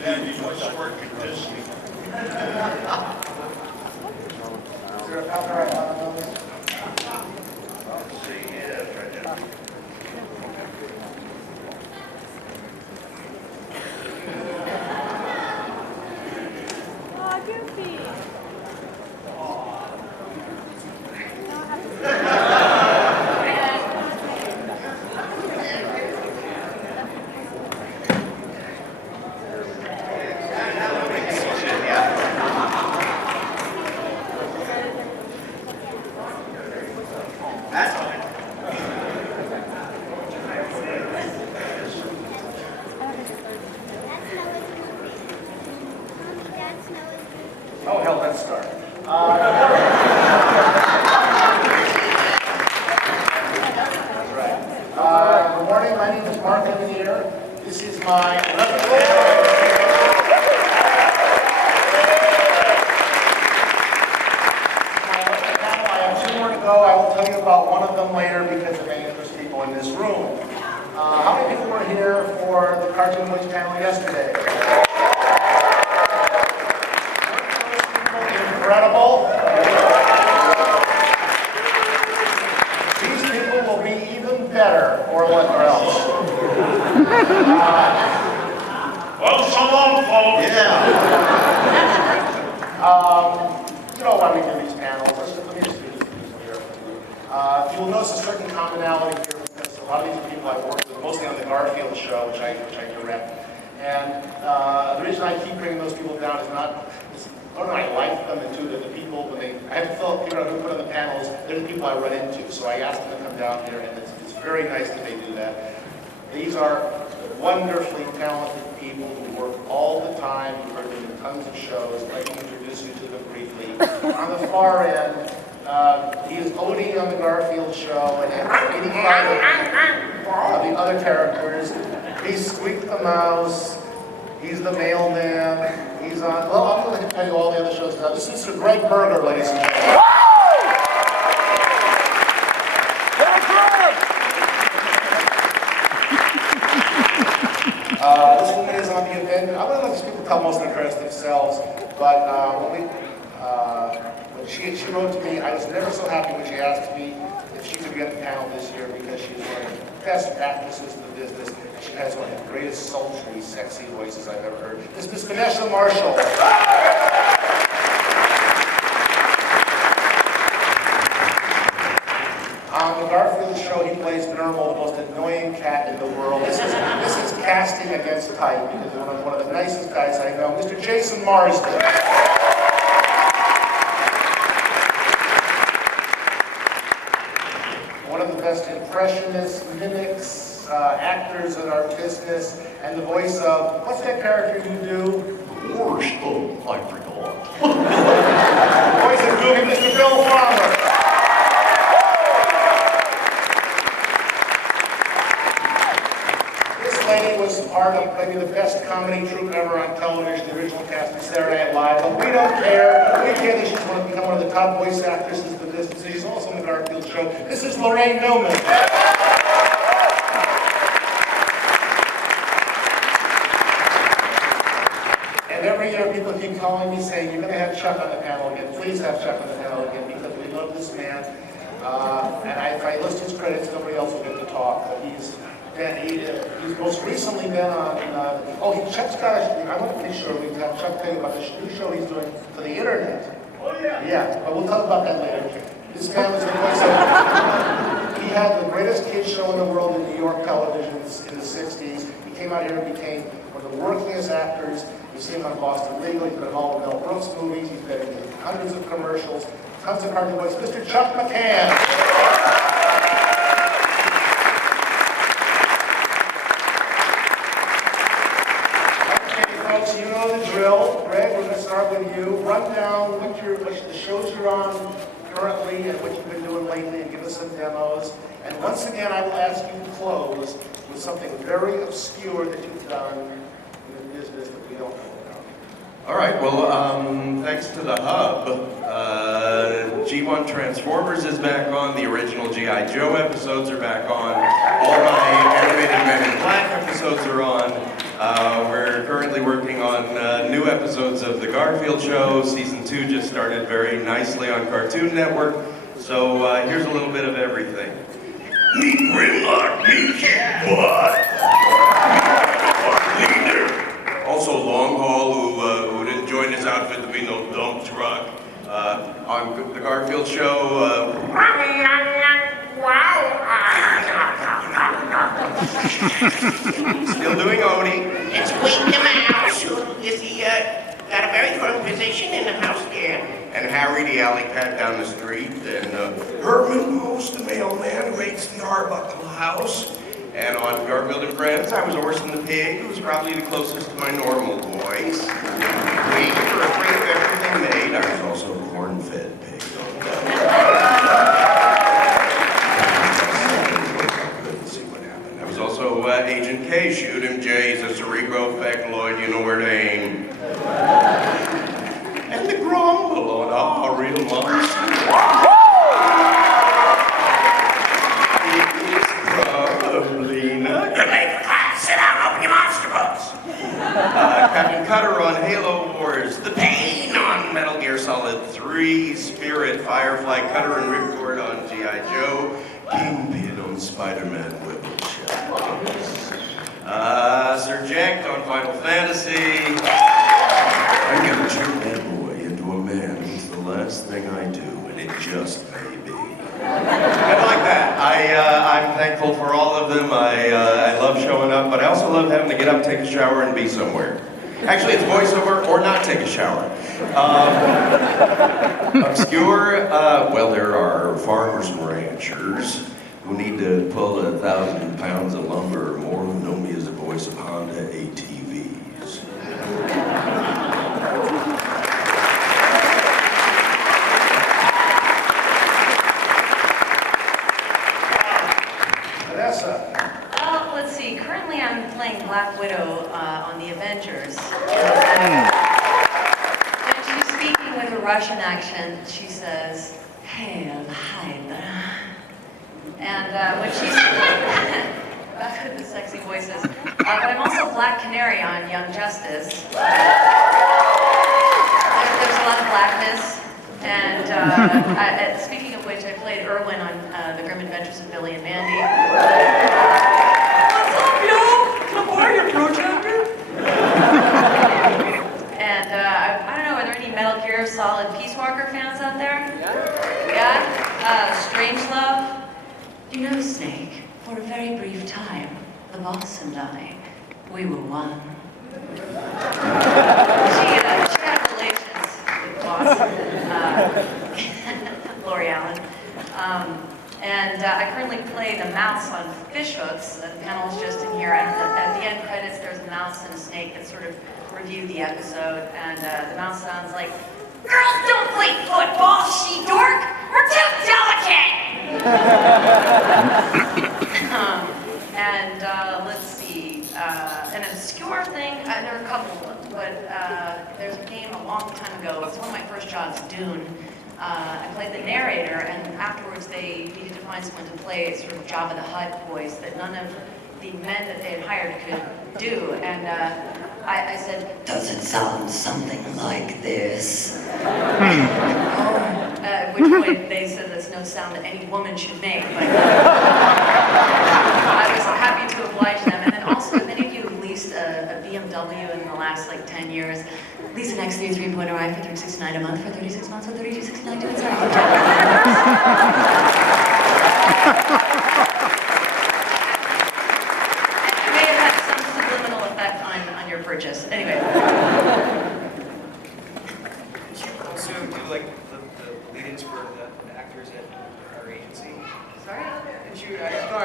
That'd be much work at Disney. Is there a copyright on those? Let's see, yeah, that's right there. Oh, Goofy. Oh, hell, let's start. That's right. Good morning, my name is Mark Evanier. This is my 11th panel. I have 2 more to go. I will tell you about one of them later because it may interest people in this room. How many people were here for the Cartoon Witch panel yesterday? Incredible. These people will be even better or else. Well, so long, folks. Yeah. You know why we do these panels. Let me just do this here. You'll notice a certain commonality here because a lot of these people I've worked with, mostly on the Garfield Show, which I direct. And the reason I keep bringing those people down is not. One, I like them, and 2, that the people, when I have to figure out who to put on the panels, they're the people I run into. So I ask them to come down here, and it's very nice that they do that. These are wonderfully talented people who work all the time. You've heard them in tons of shows. I'd like to introduce you to them briefly. On the far end, he is Odie on the Garfield Show, and 85 of the other characters. He's Squeak the Mouse. He's the mailman. He's on, well, I'm going to tell you all the other shows now. This is Mr. Gregg Berger, ladies and gentlemen. This woman is on the Avengers. I'm going to let these people tell most of their credits themselves, but when she wrote to me, I was never so happy when she asked me if she could get the panel this year because she's one of the best actresses in the business. She has one of the greatest sultry, sexy voices I've ever heard. This is Miss Vanessa Marshall. On the Garfield Show, he plays Nermal, the most annoying cat in the world. This is casting against type because he's one of the nicest guys I know. Mr. Jason Marsden. One of the best impressionists, mimics, actors in our business, and the voice of, what's that character you do? Worst, I forgot. Voice of Goode, Mr. Bill Farmer. This lady was part of maybe the best comedy troupe ever on television, the original cast of Saturday Night Live, but we don't care. We care that she's become one of the top voice actresses in the business. She's also on the Garfield Show. This is Loraine Newman. And every year people keep calling me saying, you're going to have Chuck on the panel again. Please have Chuck on the panel again because we love this man. And if I list his credits, nobody else will get to talk. But he's most recently been on, Chuck's got I want to make sure we have Chuck tell you about the new show he's doing for the internet. Oh, yeah. Yeah, but we'll talk about that later. This man was the voice of, he had the greatest kids show in the world in New York television in the 60s. He came out here and became one of the workingest actors. You see him on Boston Legal, he's been in all the Mel Brooks movies, he's been in hundreds of commercials, tons of cartoon voices. Mr. Chuck McCann. Okay, folks, you know the drill. Greg, we're going to start with you. Run down what the shows you're on currently and what you've been doing lately and give us some demos. And once again, I will ask you to close with something very obscure that you've done in the business that we don't know about. All right, well, thanks to the Hub, G1 Transformers is back on, the original G.I. Joe episodes are back on, all my animated Men in Black episodes are on. We're currently excitedly working on new episodes of The Garfield Show. Season 2 just started very nicely on Cartoon Network. So here's a little bit of everything. Me Grimlock, me what? Leader. Also Long Haul, who didn't join his outfit to be no dump truck. On The Garfield Show, still doing Odie. It's Wing the Mouse. Is he got a very firm position in the house there? And Harry the alley cat down the street. And Herman Moose, the mailman who rates the Arbuckle House. And on Garfield and Friends, I was Orson the Pig, who was probably the closest to my normal voice. Wait for a break of everything made. I was also a corn-fed pig. Let's see what happened. I was also Agent K. Shoot him, Jay. He's a cerebro-factoid. You know where to aim. And the grumble on our real monster. Sit down, open your monster books. Captain Cutter on Halo Wars, The Pain on Metal Gear Solid 3, Spirit, Firefly, Cutter and Ripcord on G.I. Joe, Kingpin on Spider-Man Web of Shadows, Sir Jack on Final Fantasy. I'm gonna turn that boy into a man. It's the last thing I do, and it just may be. I like that. I'm thankful for all of them. I love showing up, but I also love having to get up, take a shower, and be somewhere. Actually, it's voiceover or not take a shower. Obscure, well, there are farmers and ranchers who need to pull 1,000 pounds of lumber or more who know me as the voice of Honda ATVs. Vanessa. Well, let's see. Currently, I'm playing Black Widow on the Avengers. And she's speaking with a Russian accent. She says, "Hail Hydra." And when she's back with the sexy voices. But I'm also Black Canary on Young Justice. There's a lot of blackness. And speaking of which, I played Irwin on The Grim Adventures of Billy and Mandy. What's up, yo? Can I borrow your projector? And I don't know, are there any Metal Gear Solid Peace Walker fans out there? Yeah? Strangelove? You know, Snake, for a very brief time, the boss and I, we were one. She had relations with the boss, Lori Allen. And I currently play the mouse on Fish Hooks. The panel is just in here. And at the end credits, there's a mouse and a snake that sort of review the episode. And the mouse sounds like, "Girls don't play football, she dork! We're too delicate!" Let's see, an obscure thing, there are a couple of them, but there's a game a long time ago, it's one of my first jobs, Dune. I played the narrator, and afterwards they needed to find someone to play sort of Jabba the Hutt voice that none of the men that they had hired could do, and I said, "Does it sound something like this?" At which point they said that's no sound that any woman should make, but I was happy to oblige them. And then also, if any of you have leased a BMW in the last like 10 years, lease an X3 3.0i for $369 a month for 36 months with $32.69 to inside. It may have had some subliminal effect on your purchase. Anyway. Did you also do like the lead-ins for the actors at our agency? Sorry? Did you? I thought I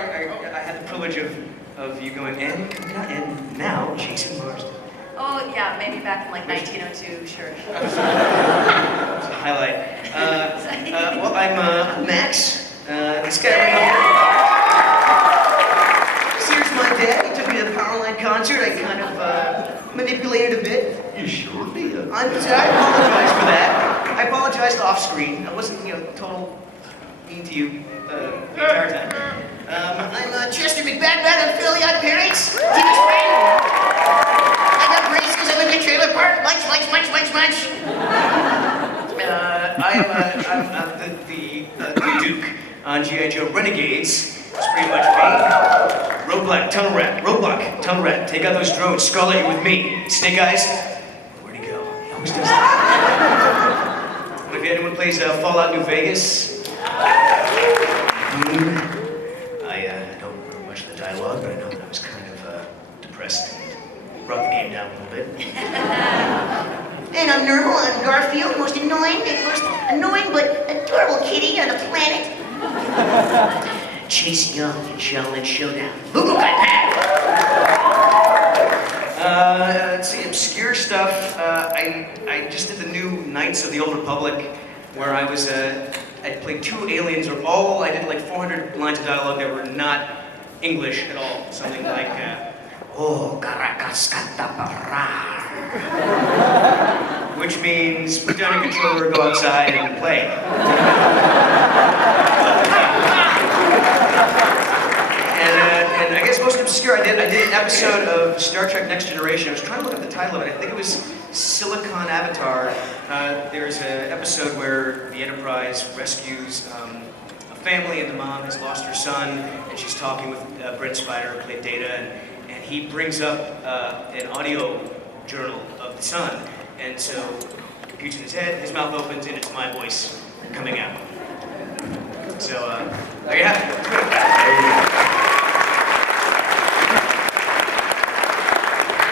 had the privilege of you going and now Jason Marsden. Oh, yeah, maybe back in like 1902, sure. It's a highlight. Well, I'm Max. This guy right here. Here's my dad. He took me to the Powerline concert. I kind of manipulated a bit. You sure did. I apologize for that. I apologized off screen. I wasn't, total mean to you the entire time. I'm Chester McBadbad on Fairly OddParents. Team Spring. I got braces Much. I'm the Duke on G.I. Joe Renegades. It's pretty much me. Roadblock, tunnel rat, roadblock, tunnel rat. Take out those drones, Scarlet, you're with me. Snake Eyes, where'd he go? He always does that. What if anyone plays Fallout New Vegas? I don't remember much of the dialogue, but I know that I was kind of depressed. Brought the game down a little bit. And I'm Nermal, I'm Garfield, the most annoying but adorable kitty on the planet. Chase Young and Gentleman Showdown. Who got that? Let's see, obscure stuff. I just did the new Knights of the Old Republic, where I was, I played 2 aliens, I did like 400 lines of dialogue that were not English at all. Something like, oh, Garakaskatapara. Which means put down your controller, go outside and play. And I guess most obscure, I did an episode of Star Trek Next Generation. I was trying to look up the title of it. I think it was Silicon Avatar. There's an episode where the Enterprise rescues a family, and the mom has lost her son, and she's talking with Brent Spiner, who played Data, and he brings up an audio journal of the son. And so, computes in his head, his mouth opens, and it's my voice coming out. So, there you have it.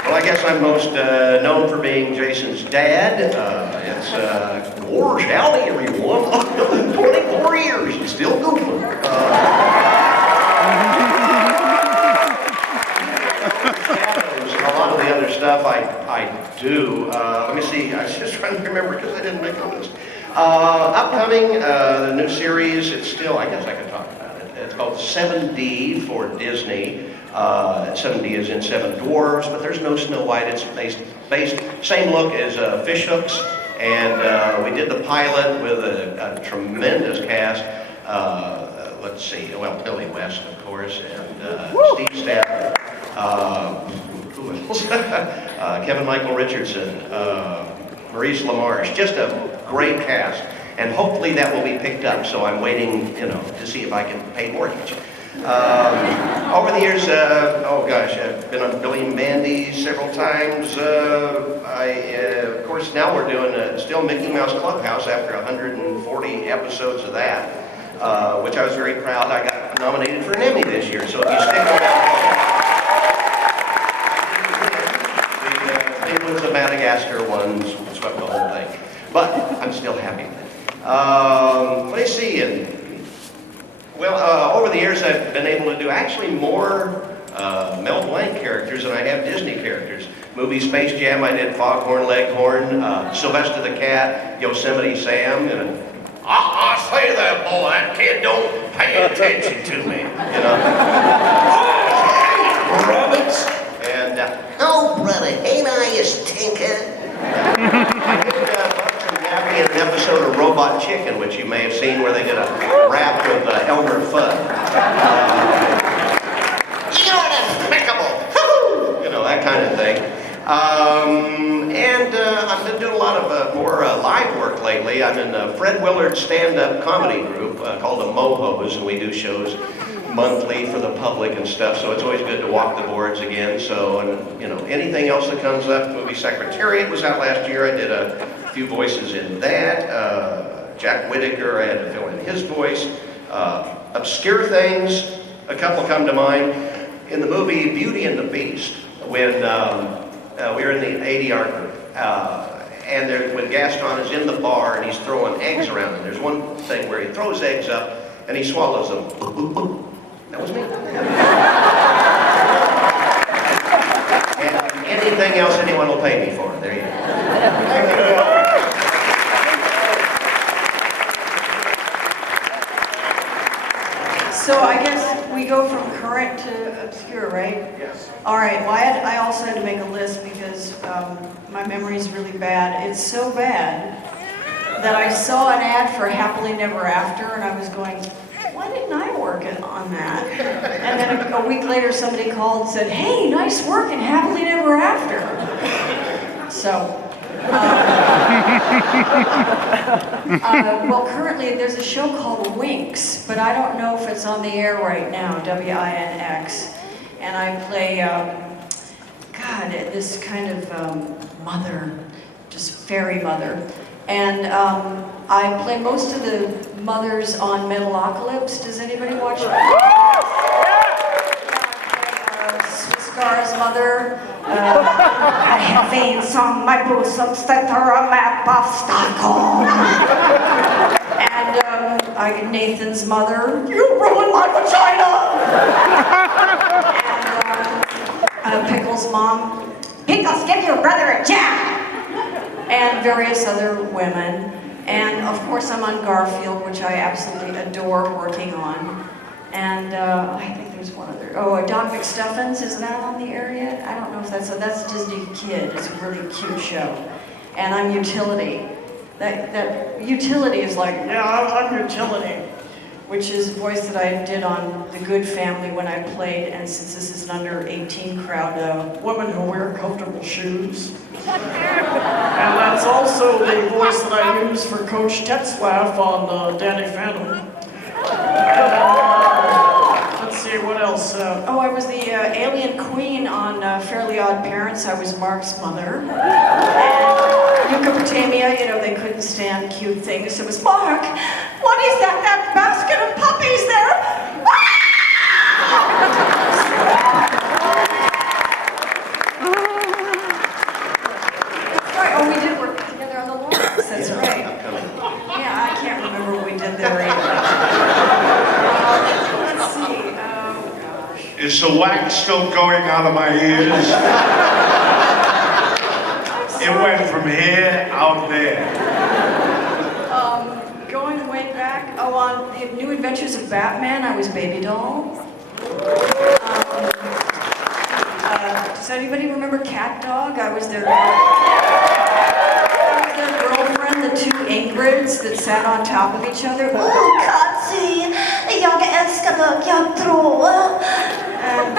Well, I guess I'm most known for being Jason's dad. It's gosh, howdy everyone. 24 years and still goofing. A lot of the other stuff I do. Let me see. I was just trying to remember because I didn't make a list. Upcoming, the new series. It's still. I guess I can talk about it. It's called 7D for Disney. 7D is in 7 Dwarves, but there's no Snow White. It's based same look as Fish Hooks, and we did the pilot with a tremendous cast. Let's see. Well, Billy West, of course, and Steve Stafford. Who else? Kevin Michael Richardson, Maurice LaMarche, just a great cast, and hopefully that will be picked up. So I'm waiting, to see if I can pay mortgage. Over the years, I've been on Billy and Mandy several times. Of course, now we're doing still Mickey Mouse Clubhouse after 140 episodes of that, which I was very proud. I got nominated for an Emmy this year, so if you stick around. The Madagascar ones swept the whole thing, but I'm still happy with it. Let me see. Over the years, I've been able to do actually more Mel Blanc characters than I have Disney characters. Movie Space Jam, I did Foghorn Leghorn, Sylvester the Cat, Yosemite Sam, and I say that, boy, that kid don't pay attention to me, Roberts. And Oh, brother, ain't I a stinker? I did Bugs and Daffy in an episode of Robot Chicken, which you may have seen, where they did a rap with Elmer Fudd. You're despicable! That kind of thing. I've been doing a lot of more live work lately. I'm in Fred Willard's stand-up comedy group called the Mohos, and we do shows monthly for the public and stuff, so it's always good to walk the boards again. So, anything else that comes up, Movie Secretariat was out last year. I did a few voices in that. Jack Whittaker, I had to fill in his voice. Obscure things, a couple come to mind. In the movie Beauty and the Beast, when we were in the ADR group, and when Gaston is in the bar and he's throwing eggs around, and there's one thing where he throws eggs up and he swallows them. That was me. And anything else anyone will pay me for. There you go. Thank you. So I guess we go from current to obscure, right? Yes. All right, well, I also had to make a list because my memory is really bad. It's so bad that I saw an ad for Happily Never After, and I was going, why didn't I work on that? And then a week later, somebody called and said, hey, nice work in Happily Never After. So Well, currently there's a show called Winx, but I don't know if it's on the air right now, WINX. And I play, this kind of mother, just fairy mother. And I play most of the mothers on Metalocalypse. Does anybody watch that? Scar's mother. I have veins on my bosoms that are a map of Stockholm. And I get Nathan's mother. You ruined my vagina! And Pickles' mom. Pickles, give your brother a jab! And various other women. And of course I'm on Garfield, which I absolutely adore working on. And I think there's one other. Oh, Doc McStuffins, is that on the air yet? I don't know if that's Disney Kid. It's a really cute show. And I'm Utility. That Utility is like, yeah, I'm Utility, which is a voice that I did on the Goode Family when I played. And since this is an under 18 crowd, women who wear comfortable shoes. And that's also the voice that I use for Coach Tetzlaff on Danny Phantom. Let's see, what else? I was the alien queen on Fairly OddParents. I was Mark's mother. And Yucatapotamia, they couldn't stand cute things. So it was, Mark, what is that basket of puppies there? That's right. Oh, we did work together on the Lawrence. That's right. Yeah, I can't remember what we did there either. Let's see. Oh, gosh. Is the wax still going out of my ears? It went from here out there. Going way back, on the New Adventures of Batman, I was Baby Doll. Does anybody remember Cat Dog? I was their girlfriend, the two Ingrids that sat on top of each other. Oh, Katsi, jag älskar dig, jag tror. And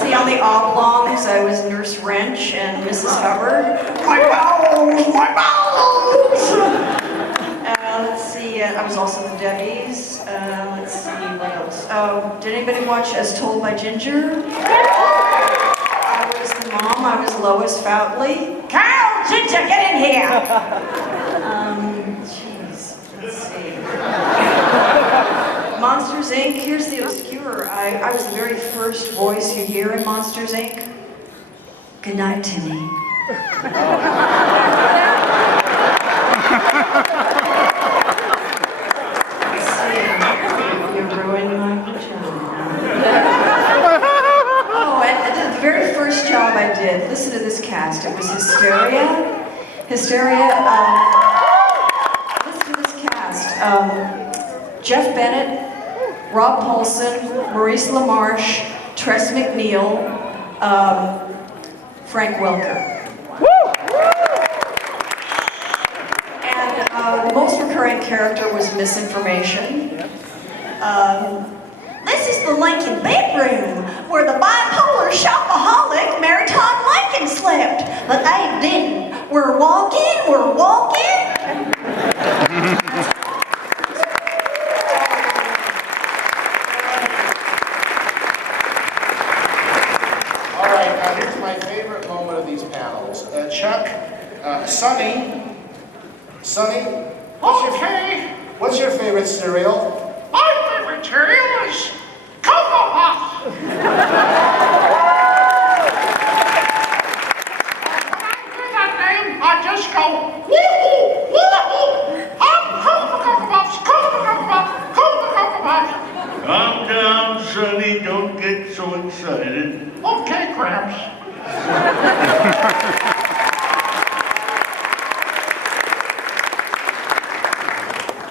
see, on the Oblongs, I was Nurse Wrench and Mrs. Hubbard. My bowels, my bowels! Let's see, I was also the Debbies. Let's see, what else? Did anybody watch As Told by Ginger? I was the mom, I was Lois Foutley. Carol, Ginger, get in here! Jeez, let's see. Monsters, Inc., here's the obscure. I was the very first voice you hear in Monsters, Inc. Good night, Timmy. Let's see. You ruined my vagina. Oh, and the very first job I did, listen to this cast. It was Hysteria. Listen to this cast. Jeff Bennett, Rob Paulson, Maurice LaMarche, Tress McNeil, Frank Welker. And the most recurring character was Misinformation. This is the Lincoln bedroom, where the bipolar shopaholic Mary Todd Lincoln slept. But they didn't. We're walking. All right, now here's my favorite moment of these panels. Chuck, Sonny, what's your favorite cereal? My favorite cereal is Cocoa Puffs. When I hear that name, I just go, woohoo, woohoo. I'm Cocoa Puffs, Cocoa Puffs, Cocoa Puffs. Calm down, Sonny. Don't get so excited. Okay, Gramps.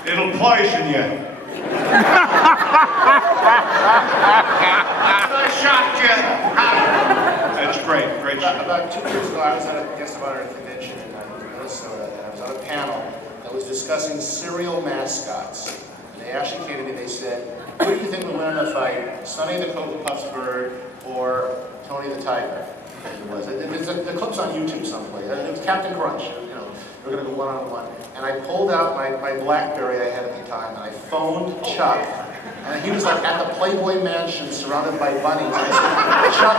It'll poison you. I shot you. That's great show. About 2 years ago, I was at a guest of honor convention in Minnesota, and I was on a panel that was discussing cereal mascots. And they actually came to me, they said, who do you think would win in a fight, Sonny the Cocoa Puffs bird or Tony the Tiger? I think it was. The clip's on YouTube someplace. It was Captain Crunch. We're going to go one-on-one. And I pulled out my BlackBerry I had at the time, and I phoned Chuck. And he was like at the Playboy Mansion surrounded by bunnies. And I said, Chuck,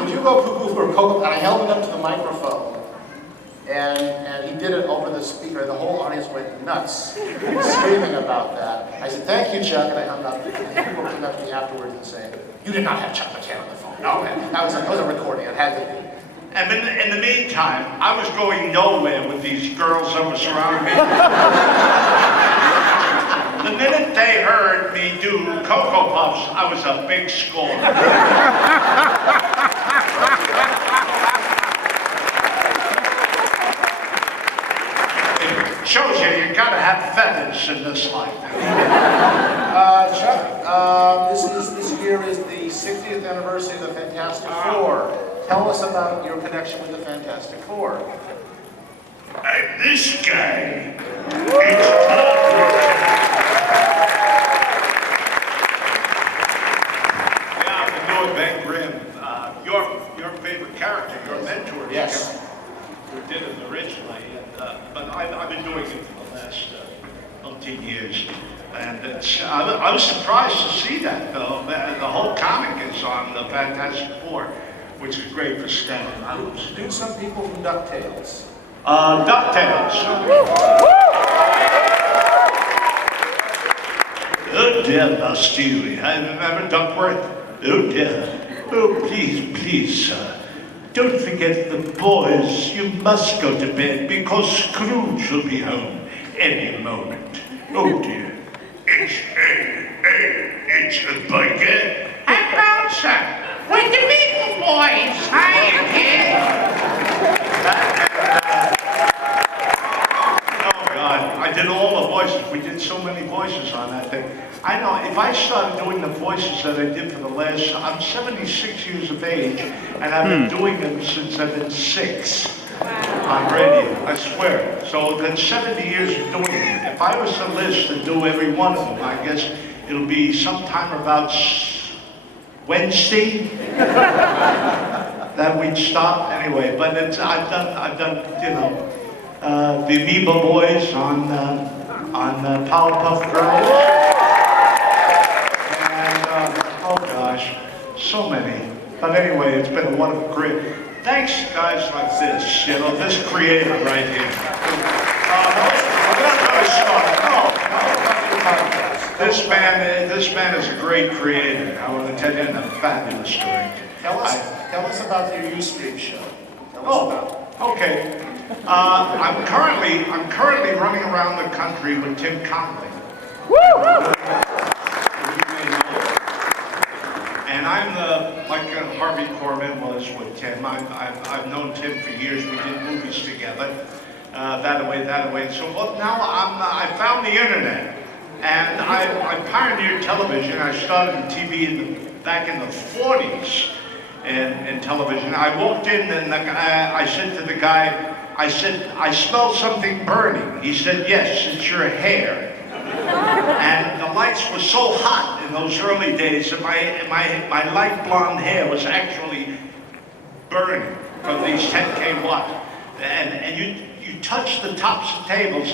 would you go cuckoo for Cocoa? And I held it up to the microphone. And he did it over the speaker, and the whole audience went nuts, screaming about that. I said, thank you, Chuck, and I hung up. And people came up to me afterwards and saying, you did not have Chuck McCann on the phone. No, man. That was a recording. It had to be. And in the meantime, I was going nowhere with these girls that were surrounding me. The minute they heard me do Cocoa Puffs, I was a big score. It shows you gotta have feathers in this life. Chuck, this year is the 60th anniversary of the Fantastic Four. Tell us about your connection with the Fantastic Four. This guy, it's Yeah, I've been doing Ben Grimm. Your favorite character, your mentor. Yes. Who did it originally, but I've been doing it for the last 15 years. And I was surprised to see that, though. The whole comic is on the Fantastic Four, which is great for Stan. Do some people from DuckTales. DuckTales. Oh dear, now Stewie, I remember Duckworth. Oh dear. Oh, please, sir. Don't forget the boys. You must go to bed because Scrooge will be home any moment. Oh dear. It's a biker. I'm Bouncer with the Meeple Boys. Hiya, kid. Oh God, I did all the voices. We did so many voices on that thing. I know if I started doing the voices that I did for the last, I'm 76 years of age, and I've been doing them since I've been 6 on radio, I swear. So that's 70 years of doing it. If I was to list and do every one of them, I guess it'll be sometime about Wednesday that we'd stop anyway. But I've done, you know, the Amoeba Boys on Powerpuff Girls. Oh gosh, so many. But anyway, it's been a wonderful career. Thanks to guys like this, you know, this creator right here. This man is a great creator. I want to tell you a fabulous story. Tell us about your Ustream show. Tell us about it. Okay. I'm currently running around the country with Tim Conley. And I'm like Harvey Korman was with Tim. I've known Tim for years. We did movies together, that away. And so now I found the internet, and I pioneered television. I started in TV back in the 40s in television. I walked in and I said to the guy, I said, I smell something burning. He said, yes, it's your hair. And the lights were so hot in those early days that my light blonde hair was actually burning from these 10K watt. And you touch the tops of tables,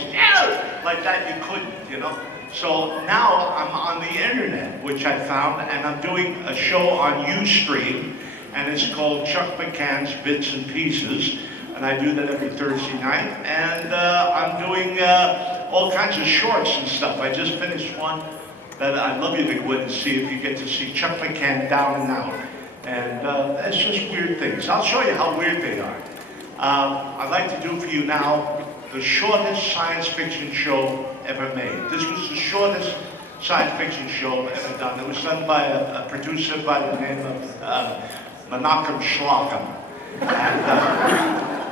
like that you couldn't, you know. So now I'm on the internet, which I found, and I'm doing a show on Ustream, and it's called Chuck McCann's Bits and Pieces. And I do that every Thursday night. And I'm doing all kinds of shorts and stuff. I just finished one that I'd love you to go in and see if you get to see Chuck McCann Down and Out. And it's just weird things. I'll show you how weird they are. I'd like to do for you now the shortest science fiction show ever made. This was the shortest science fiction show ever done. It was done by a producer by the name of Menachem Schlochem. And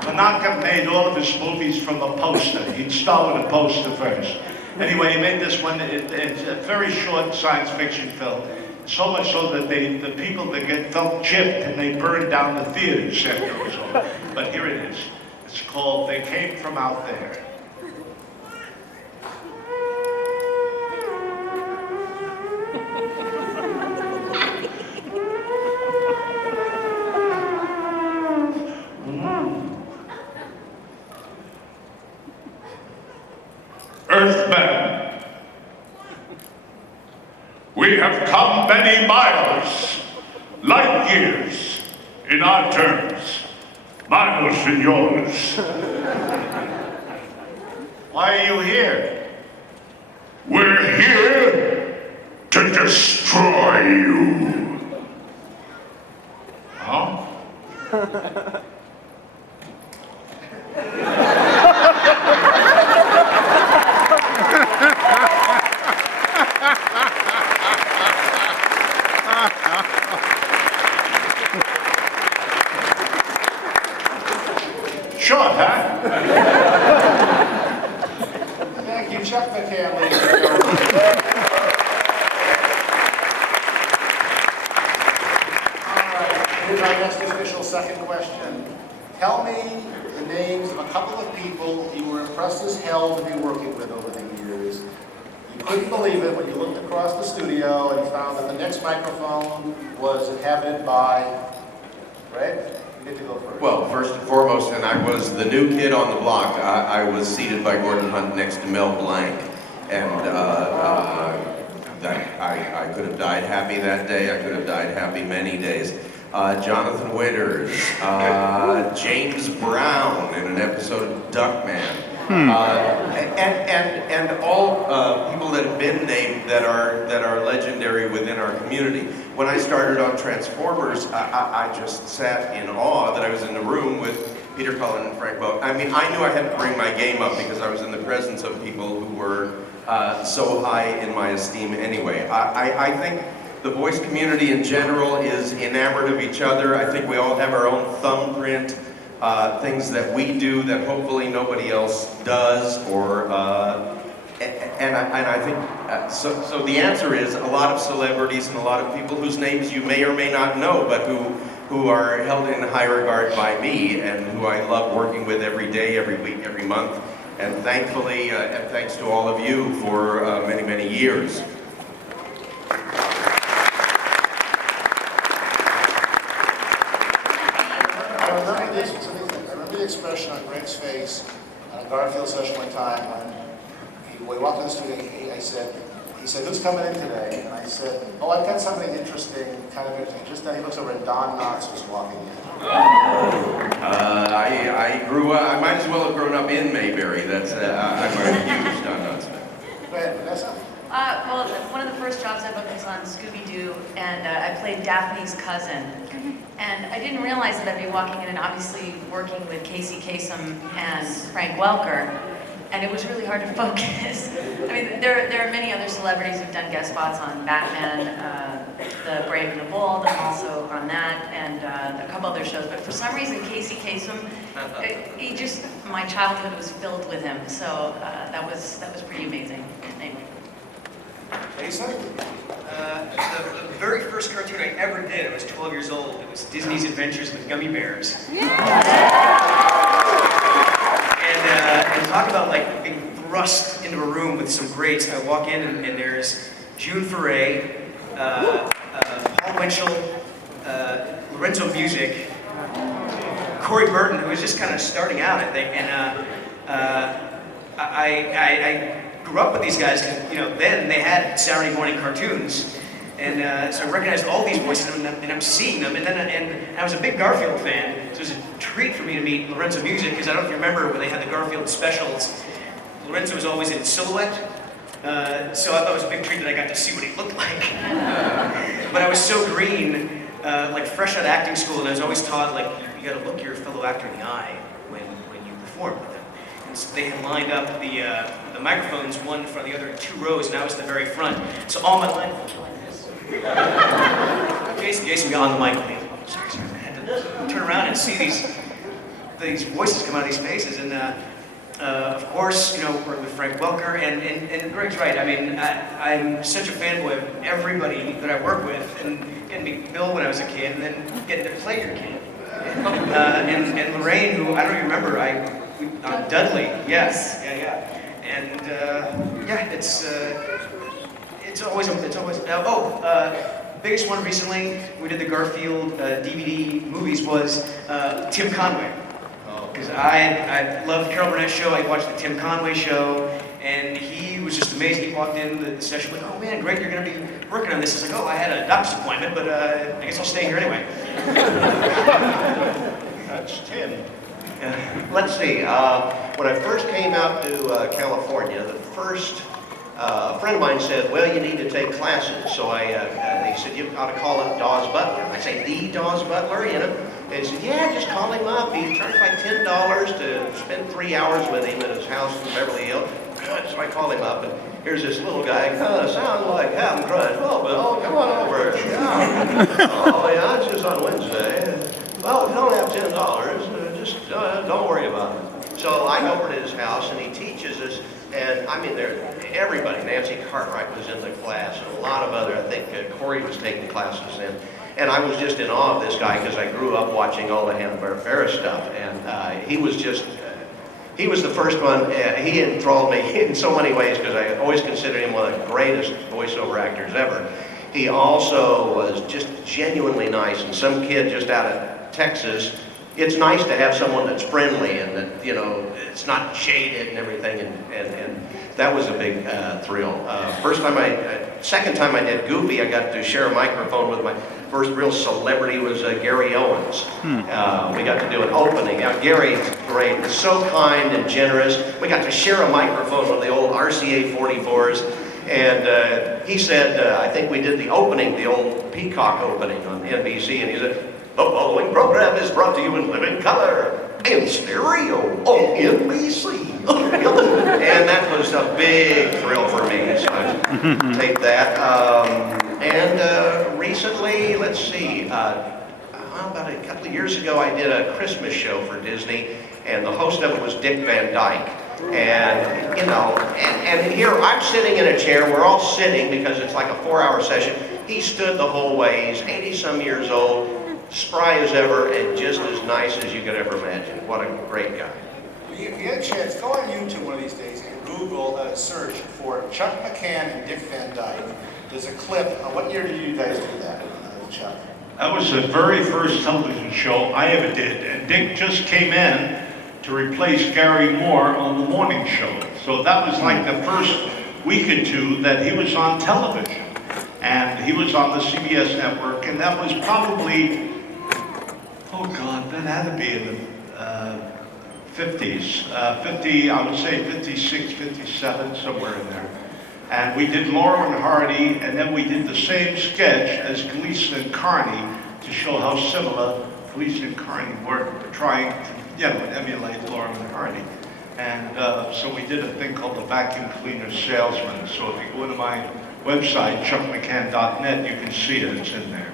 Menachem made all of his movies from a poster. He'd start with a poster first. Anyway, he made this one. It's a very short science fiction film. So much so that the people that felt chipped and they burned down the theaters after it was over. But here it is. It's called They Came From Out There. We have come many miles, light years in our terms, miles in yours. Why are you here? We're here to destroy you. Huh? Short, huh? Thank you, Chuck McCann, ladies and gentlemen. All right, here's our next official second question. Tell me the names of a couple of people you were impressed as hell to be working with over the years. You couldn't believe it when you looked across the studio and found that the next microphone was inhabited by Greg. You get to go first. Well, first and foremost, and I was the new kid on the block. I was seated by Gordon Hunt next to Mel Blanc, and I could have died happy that day. I could have died happy many days. Jonathan Winters, James Brown in an episode of Duckman, and all people that have been named that are legendary within our community. When I started on Transformers, I just sat in awe that I was in the room with Peter Cullen and Frank Welker. I mean, I knew I had to bring my game up because I was in the presence of people who were so high in my esteem anyway. I think the voice community in general is enamored of each other. I think we all have our own thumbprint, things that we do that hopefully nobody else does, or and I think so the answer is a lot of celebrities and a lot of people whose names you may or may not know, but who are held in high regard by me and who I love working with every day, every week, every month, and thankfully and thanks to all of you for many years. I remember the expression on Greg's face at a Garfield session one time when we walked in the studio. He said, "Who's coming in today?" And I said, "Oh, I've got something interesting, kind of interesting." Just then he looks over and Don Knotts was walking in. I grew up. I might as well have grown up in Mayberry. That's I'm a huge Don Knotts fan. Go ahead, Vanessa. Well, one of the first jobs I booked was on Scooby-Doo, and I played Daphne's cousin. And I didn't realize that I'd be walking in and obviously working with Casey Kasem and Frank Welker, and it was really hard to focus. I mean, there are many other celebrities who've done guest spots on Batman, The Brave and the Bold. I'm also on that, and a couple other shows. But for some reason, Casey Kasem, my childhood was filled with him. So that was pretty amazing. Anyway. The very first cartoon I ever did, I was 12 years old. It was Disney's Adventures with Gummy Bears. And talk about like being thrust into a room with some greats. I walk in and there's June Foray, Paul Winchell, Lorenzo Music, Corey Burton, who was just kind of starting out, I think. And I grew up with these guys because, you know, then they had Saturday morning cartoons. And so I recognized all these voices, and I'm seeing them. And I was a big Garfield fan, so it was a treat for me to meet Lorenzo Music, because I don't know if you remember when they had the Garfield specials. Lorenzo was always in silhouette, so I thought it was a big treat that I got to see what he looked like. But I was so green, like fresh out of acting school, and I was always taught, like, you got to look your fellow actor in the eye when you perform with them. And so they had lined up the microphones, one in front of the other in 2 rows, and I was at the very front. So all my line was like this. Jason got on the mic with me. Oh, sorry. I had to turn around and see these voices come out of these faces. And of course, you know, working with Frank Welker, and Greg's right. I mean, I'm such a fanboy of everybody that I work with, and getting to meet Bill when I was a kid, and then getting to play your kid. And Loraine, who I don't even remember, Dudley, yes, yeah. And yeah, it's always biggest one recently, we did the Garfield DVD movies, was Tim Conway. Because I loved Carol Burnett's show. I watched the Tim Conway show, and he was was just amazed. He walked in the session like, oh man, Greg, you're going to be working on this. He's like, oh, I had a doctor's appointment, but I guess I'll stay here anyway. That's Tim. Let's see. When I first came out to California, the first a friend of mine said, well, you need to take classes. So he said, you ought to call up Dawes Butler. I say, the Dawes Butler, you know? And he said, yeah, just call him up. He charged like $10 to spend 3 hours with him at his house in Beverly Hills. So I called him up, and here's this little guy, kind of sounds like Captain Crunch. Oh, Bill, come on over. Yeah. Oh, yeah, it's just on Wednesday. Well, if you don't have $10, just don't worry about it. So I go over to his house, and he teaches us, and I mean, everybody, Nancy Cartwright was in the class, and a lot of other, I think Corey was taking classes then. And I was just in awe of this guy because I grew up watching all the Hanna-Barbera stuff, and he was just, he was the first one. He enthralled me in so many ways because I always considered him one of the greatest voiceover actors ever. He also was just genuinely nice, and some kid just out of Texas. It's nice to have someone that's friendly and that, you know, it's not jaded and everything, and that was a big thrill. Second time I did Goofy, I got to share a microphone with my first real celebrity was Gary Owens. We got to do an opening. Now, Gary's great, he's so kind and generous. We got to share a microphone with the old RCA 44s, and he said, I think we did the opening, the old Peacock opening on NBC, and he said, the following program is brought to you in living color and stereo on NBC. And that was a big thrill for me, so I taped that. Recently, let's see, about a couple of years ago, I did a Christmas show for Disney, and the host of it was Dick Van Dyke. And, you know, and here I'm sitting in a chair, we're all sitting because it's like a 4-hour session. He stood the whole way, he's 80-some years old, spry as ever, and just as nice as you could ever imagine. What a great guy. If you get a chance, go on YouTube one of these days and Google search for Chuck McCann and Dick Van Dyke. There's a clip. What year did you guys do that, Chuck? That was the very first television show I ever did, and Dick just came in to replace Gary Moore on the morning show. So that was like the first week or two that he was on television. And he was on the CBS network, and that was probably, oh God, that had to be in the 50s. I would say 56, 57, somewhere in there. And we did Laurel and Hardy, and then we did the same sketch as Gleason and Carney to show how similar Gleason and Carney were trying to, you know, emulate Laurel and Hardy. And so we did a thing called the Vacuum Cleaner Salesman. So if you go to my website, chuckmccann.net, you can see it, it's in there.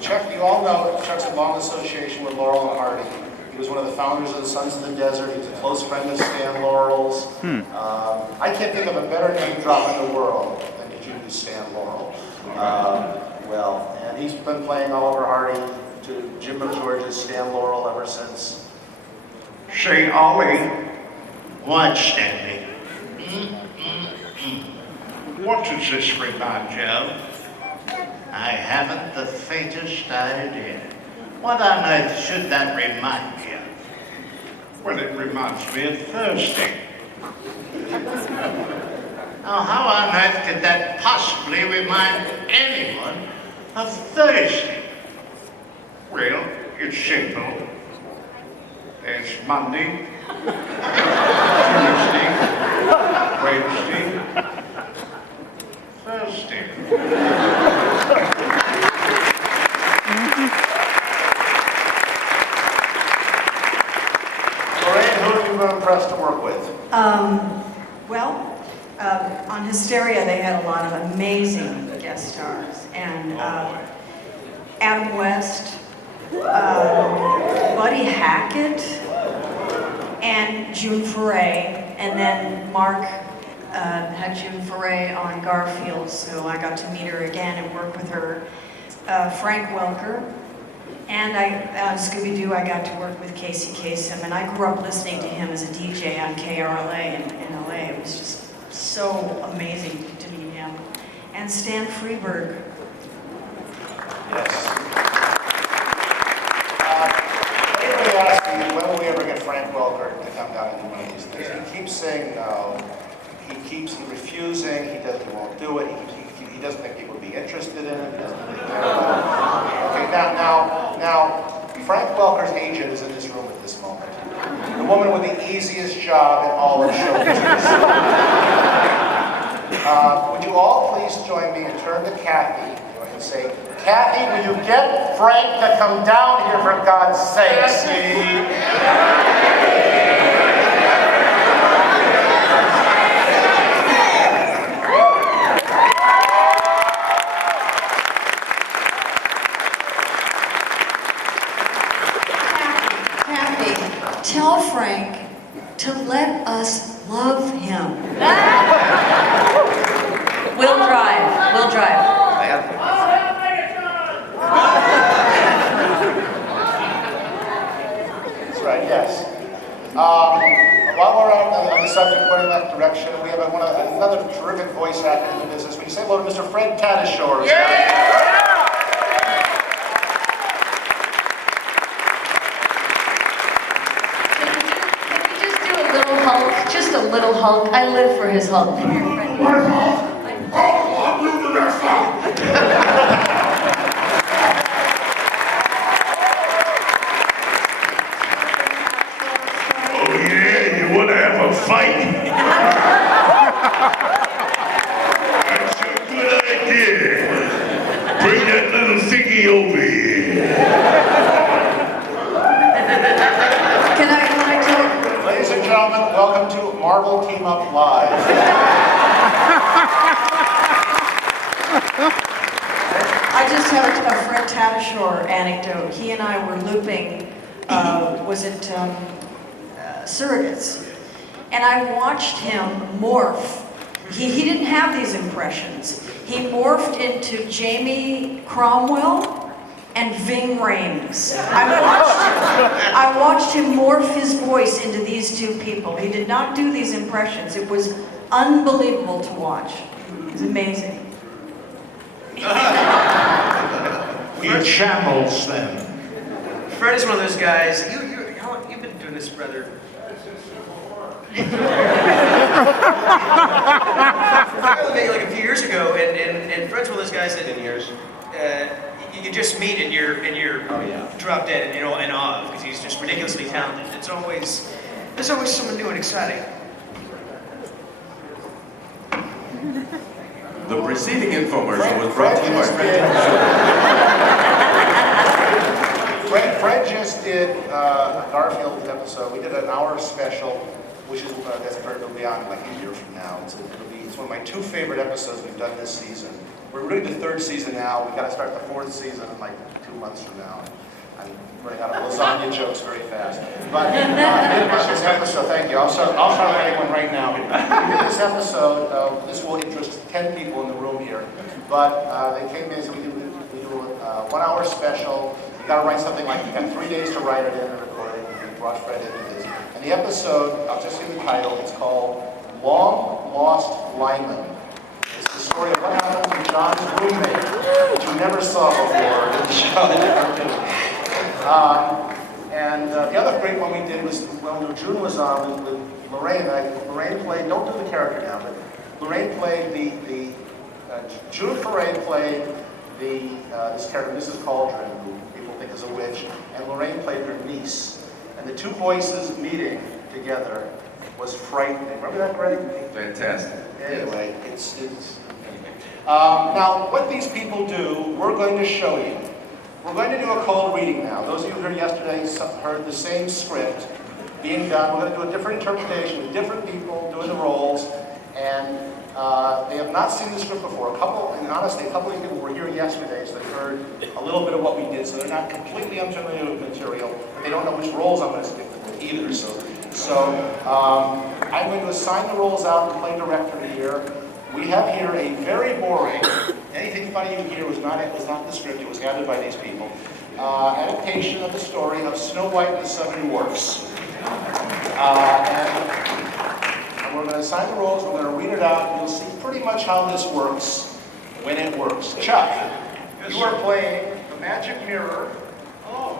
Chuck, you all know Chuck's a long association with Laurel and Hardy. He was one of the founders of the Sons of the Desert. He was a close friend of Stan Laurel's. I can't think of a better name drop in the world than to use Stan Laurel. And he's been playing Oliver Hardy to Jim McGeorge's Stan Laurel ever since. Say, Ollie, what, Stanley? What does this remind you of? I haven't the faintest idea. What on earth should that remind you of? Well, it reminds me of Thursday. Now, how on earth could that possibly remind anyone of Thursday? Well, it's simple. There's Monday, Tuesday, Wednesday, Thursday. Loraine, who have you been impressed to work with? On Hysteria, they had a lot of amazing guest stars. And Adam West, Buddy Hackett, and June Foray. And then Mark had June Foray on Garfield, so I got to meet her again and work with her. Frank Welker. And Scooby-Doo, I got to work with Casey Kasem, and I grew up listening to him as a DJ on KRLA in LA. It was just so amazing to meet him. And Stan Freberg. Yes. Anybody asks me, when will we ever get Frank Welker to come down and do one of these things? He keeps saying no. he keeps refusing. He won't do it. He doesn't think people would be interested in it. He doesn't think they care about it. Okay, now, Frank Welker's agent is in this room at this moment. The woman with the easiest job in all of show business. Would you all please join me and turn to Kathy and say, Kathy, will you get Frank to come down here for God's sake? Tell Frank to let us love him. We'll drive. We'll drive. That's right, yes. While we're on the subject, pointing that direction, we have another terrific voice actor in the business. Will you say hello to Mr. Fred Tatasciore? Yeah! Just a little Hulk. I live for his Hulk. Oh yeah, you want to have a fight? That's a good idea. Bring that little thingy over here. Can I tell? Ladies and gentlemen, welcome to Marvel Team Up Live. I just have a Fred Tatasciore anecdote. He and I were looping, was it Surrogates? And I watched him morph. He didn't have these impressions. He morphed into Jamie Cromwell and Ving Rhames. I watched him morph his voice into these two people. He did not do these impressions. It was unbelievable to watch. It was amazing. He channels them. Fred is one of those guys. How long you've been doing this, brother? Maybe like a few years ago, and Fred's one of those guys that you just meet and you're drop dead and in awe because he's just ridiculously talented. There's always someone new and exciting. The preceding infomercial was brought to you by Fred. Fred just did a Garfield episode. We did an hour special, which is it'll be on like a year from now. It's one of my two favorite episodes we've done this season. We're really the third season now. We got to start the fourth season in like 2 months from now. I'm running out of lasagna jokes very fast. But this episode, thank you. I'll start writing one right now. We did this episode. This will interest 10 people in the room here. But they came in, so we do a 1 hour special. You got to write something like, you got 3 days to write it in and record it. And we brought Fred into this. And the episode, I'll just say the title, it's called Long Lost Lyman. It's the story of what happened to John's roommate, which we never saw before in the show. And the other great one we did was when June was on with Loraine. Loraine played, don't do the character now, but Loraine played June Foray played this character, Mrs. Cauldron, who people think is a witch, and Loraine played her niece. And the two voices meeting together was frightening. Remember that, Greg? Fantastic. Anyway, it's now, what these people do, we're going to show you. We're going to do a cold reading now. Those of you who heard yesterday heard the same script being done. We're going to do a different interpretation with different people doing the roles, and they have not seen the script before. Honestly, a couple of people were here yesterday, so they heard a little bit of what we did, so they're not completely unfamiliar with material, but they don't know which roles I'm going to stick them with either. So I'm going to assign the roles out and play director here. We have here a very boring, anything funny you hear was not the script, it was added by these people, adaptation of the story of Snow White and the Seven Dwarfs. And we're going to assign the roles, we're going to read it out, and you'll see pretty much how this works when it works. Chuck, you are playing the magic mirror,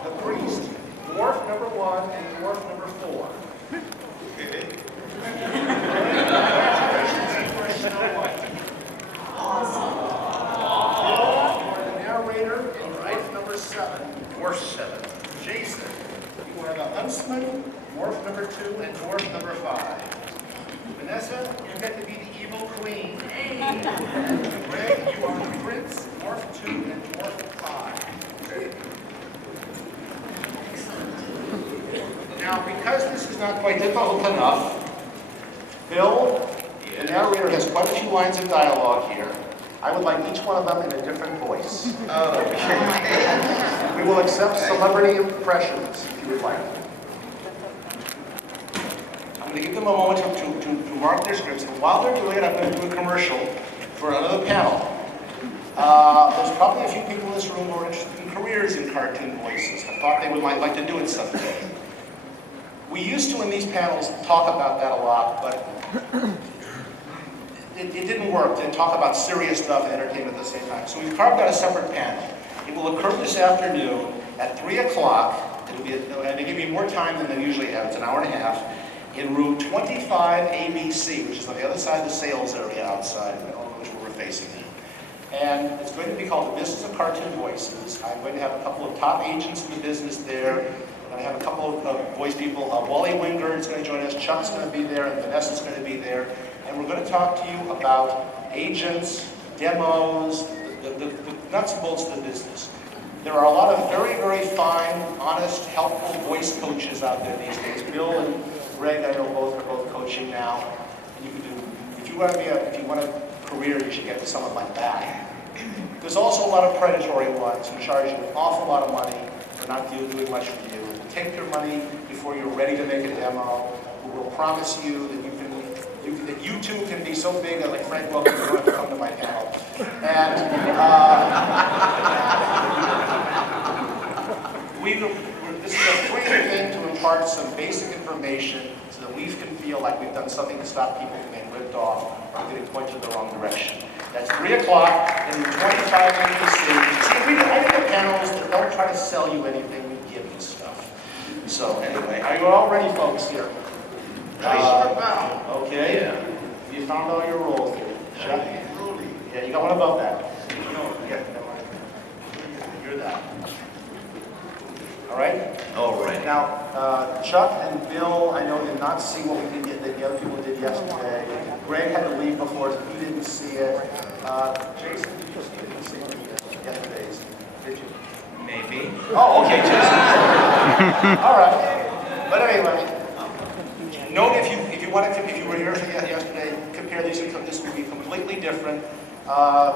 the priest, dwarf number 1 and dwarf number 4. 2 and dwarf number 5. Vanessa, you get to be the evil queen. Gregg, you are the prince, dwarf 2 and dwarf 5. Now, because this is not quite difficult enough, Bill, the narrator, has quite a few lines of dialogue here. I would like each one of them in a different voice. We will accept celebrity impressions, if you would like. I'm going to give them a moment to mark their scripts, and while they're doing it, I'm going to do a commercial for another panel. There's probably a few people in this room who are interested in careers in cartoon voices. I thought they would like to do it someday. We used to, in these panels, talk about that a lot, but it didn't work to talk about serious stuff and entertainment at the same time. So we've carved out a separate panel. It will occur this afternoon at 3 o'clock. It'll be, and they give me more time than they usually have. It's an hour and a half. In room 25 ABC, which is on the other side of the sales area outside, which we're facing now. And it's going to be called The Business of Cartoon Voices. I'm going to have a couple of top agents in the business there. I have a couple of voice people. Wally Winger is going to join us. Chuck's going to be there, and Vanessa's going to be there. And we're going to talk to you about agents, demos, the nuts and bolts of the business. There are a lot of very, very fine, honest, helpful voice coaches out there these days. Bill and Gregg, I know are both coaching now. And you can do, if you want a career, you should get to someone like that. There's also a lot of predatory ones who charge you an awful lot of money for not doing much for you. Take your money before you're ready to make a demo. We will promise you that that you too can be so big that, like Frank Welker, you don't have to come to my panel. And this is a free thing to impart some basic information so that we can feel like we've done something to stop people from being ripped off or getting pointed in the wrong direction. That's 3 o'clock in 25 NBC. See, I do panels that don't try to sell you anything, we give you stuff. So anyway, are you all ready, folks, here? Okay. Yeah. You found all your roles here. Chuck? Yeah, you got one above that. Yeah, you're that. All right? All right. Now, Chuck and Bill, I know did not see what we did that the other people did yesterday. Gregg had to leave before, so you didn't see it. Jason, you didn't see yesterday's, did you? Maybe. Oh, okay, Jason. All right. But anyway, note if you were here yesterday, compare these. This will be completely different.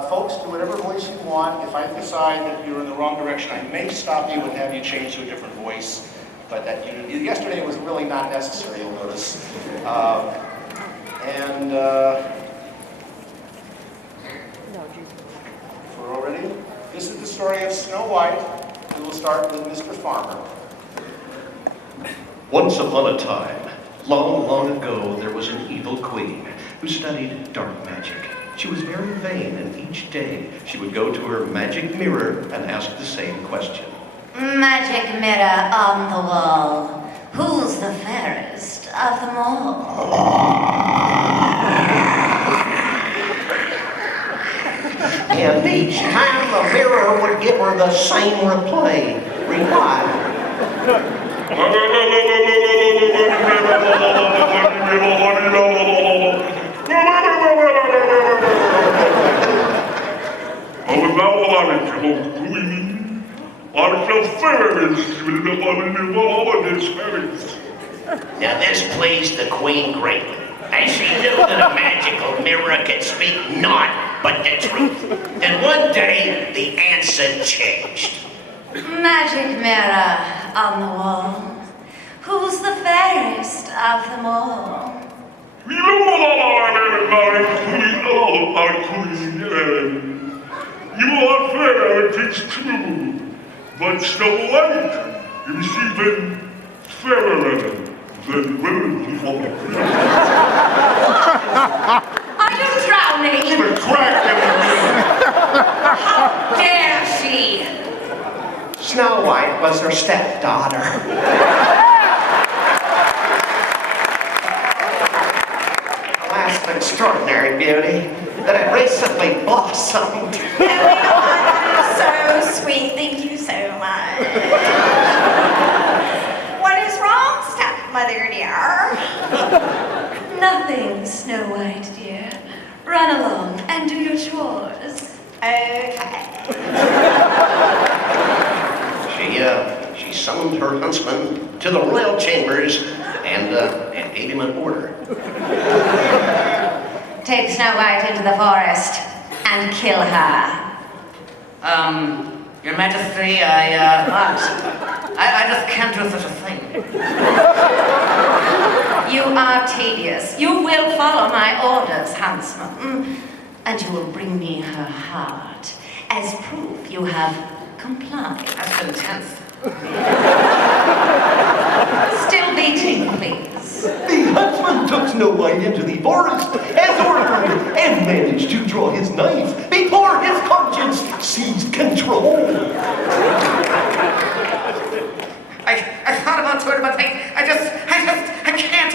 Folks, do whatever voice you want. If I decide that you're in the wrong direction, I may stop you and have you change to a different voice. But yesterday was really not necessary, you'll notice. We're all ready? This is the story of Snow White. We will start with Mr. Farmer. Once upon a time, long, long ago, there was an evil queen who studied dark magic. She was very vain, and each day she would go to her magic mirror and ask the same question. Magic mirror on the wall, who's the fairest of them all? And each time the mirror would give her the same reply. Now this pleased the queen greatly, as she knew that a magical mirror could speak naught but the truth. Then one day, the answer changed. Magic mirror on the wall, who's the fairest of them all? You are fair, it is true, but Snow White is even fairer than beautiful. Are you drowning? The crack in the How dare she? Snow White was her stepdaughter. Last extraordinary beauty that had recently blossomed. Oh, you're so sweet. Thank you so much. What is wrong, stepmother? Mother dear? Nothing, Snow White, dear. Run along and do your chores. Okay. She summoned her huntsman to the royal chambers and gave him an order. Take Snow White into the forest and kill her. Your Majesty, I just can't do such a thing. You are tedious. You will follow my orders, huntsman. And you will bring me her heart as proof you have complied. That's intense. Still beating, please. The huntsman took Snow White into the forest as ordered and managed to draw his knife before his conscience seized control. I thought about doing it, but I can't. I can't.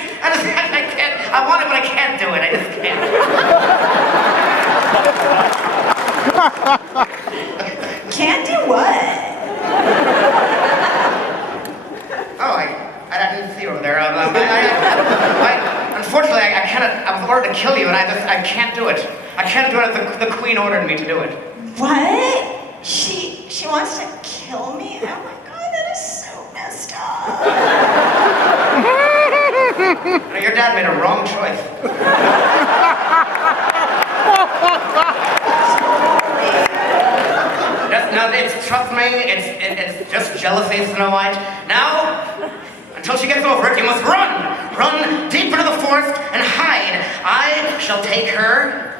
I want it, but I can't do it. I just can't. Can't do what? Oh, I didn't see you over there. Unfortunately, I can't. I was ordered to kill you, and I can't do it. I can't do it. The Queen ordered me to do it. What? She wants to kill me? Oh my god, that is so messed up. Your dad made a wrong choice. Trust me, it's just jealousy, Snow White. Now, until she gets over it, you must run! Run deep into the forest and hide. I shall take her,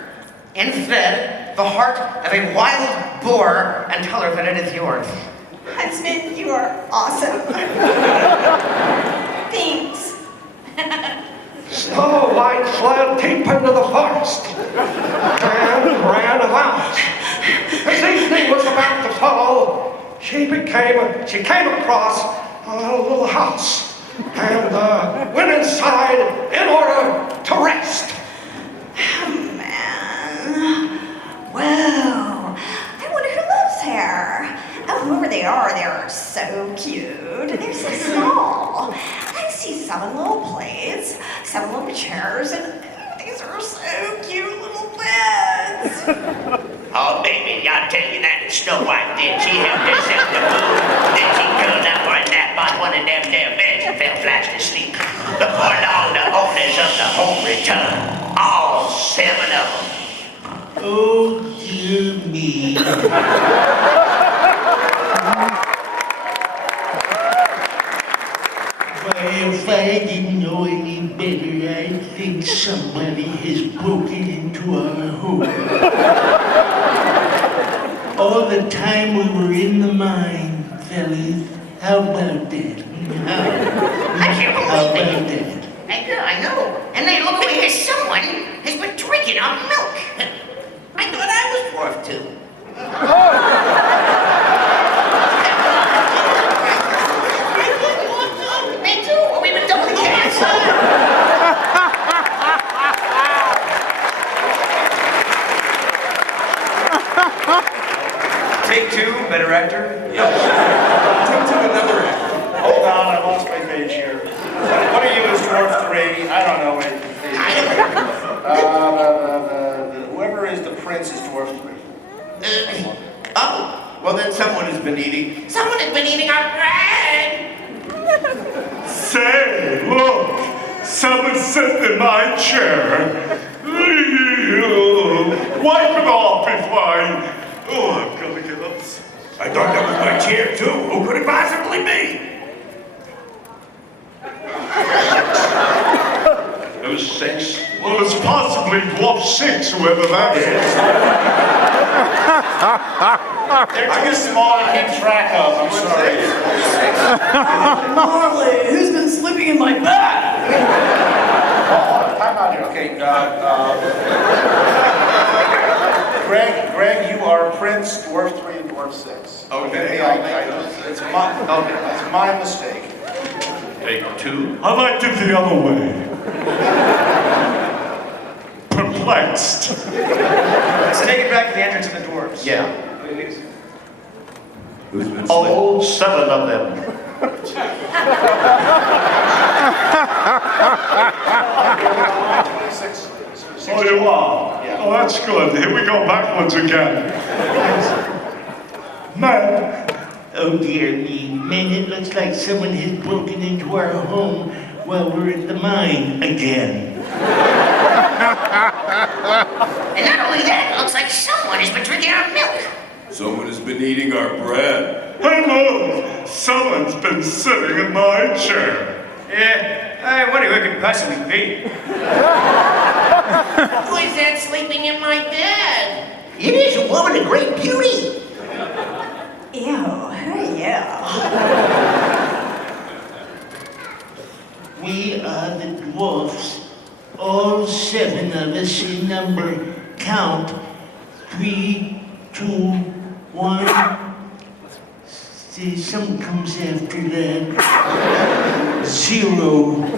instead, the heart of a wild boar and tell her that it is yours. Huntsman, you are awesome. Thanks. Snow White fled deep into the forest and ran about. As evening was about to fall, she came across a little house and went inside in order to rest. Oh, man. Whoa. I wonder who lives here. Oh, whoever they are so cute. They're so small. I see 7 little plates, 7 little chairs, and these are so cute little beds. Oh, baby, I tell you that Snow White did. She helped herself to food. Then she curled up for a nap on one of them there beds and fell flat asleep. Before long, the owners of the home returned. All 7 of them. Oh, dear me. Well, if I didn't know any better, I think somebody has broken into our home. All the time we were in the mine, fellas. How about that? I can't How believe about it. that? I know. And then look over here, someone has been drinking our milk. I thought I was dwarf too. Me too. We've been doubling cats. Take 2, better actor. Take 2, another actor. Hold on, I lost my page here. What are you as dwarf 3? I don't know. Whoever is the prince is dwarf 3. Oh, well then someone has been eating. Someone has been eating our bread. Say, look, someone sat in my chair. Wipe it off before I... Oh, I'm gonna get up. I thought that was my chair too. Who could it possibly be? Who's 6? Well, it's possibly Dwarf 6, whoever that is. They're too small to keep track of, I'm sorry. Marley, who's been sleeping in my bed? Time out here. Okay, Gregg, you are Prince, Dwarf 3, and Dwarf 6. Okay. It's my mistake. Take 2. I liked it the other way. Perplexed. Let's take it back to the entrance of the dwarves. Yeah. Please. Who's been All 7 of them. Oh, you are? Yeah. Oh, that's good. Here we go backwards again. Man. Oh dear me, man, it looks like someone has broken into our home while we're at the mine again. And not only that, it looks like someone has been drinking our milk. Someone has been eating our bread. Hey, look! Someone's been sitting in my chair. Yeah, I wonder who it could possibly be. Who is that sleeping in my bed? It is a woman of great beauty. Ew, who are you? We are the dwarfs, all 7 of us in number. Count 3, 2, 1. See, something comes after that. 0.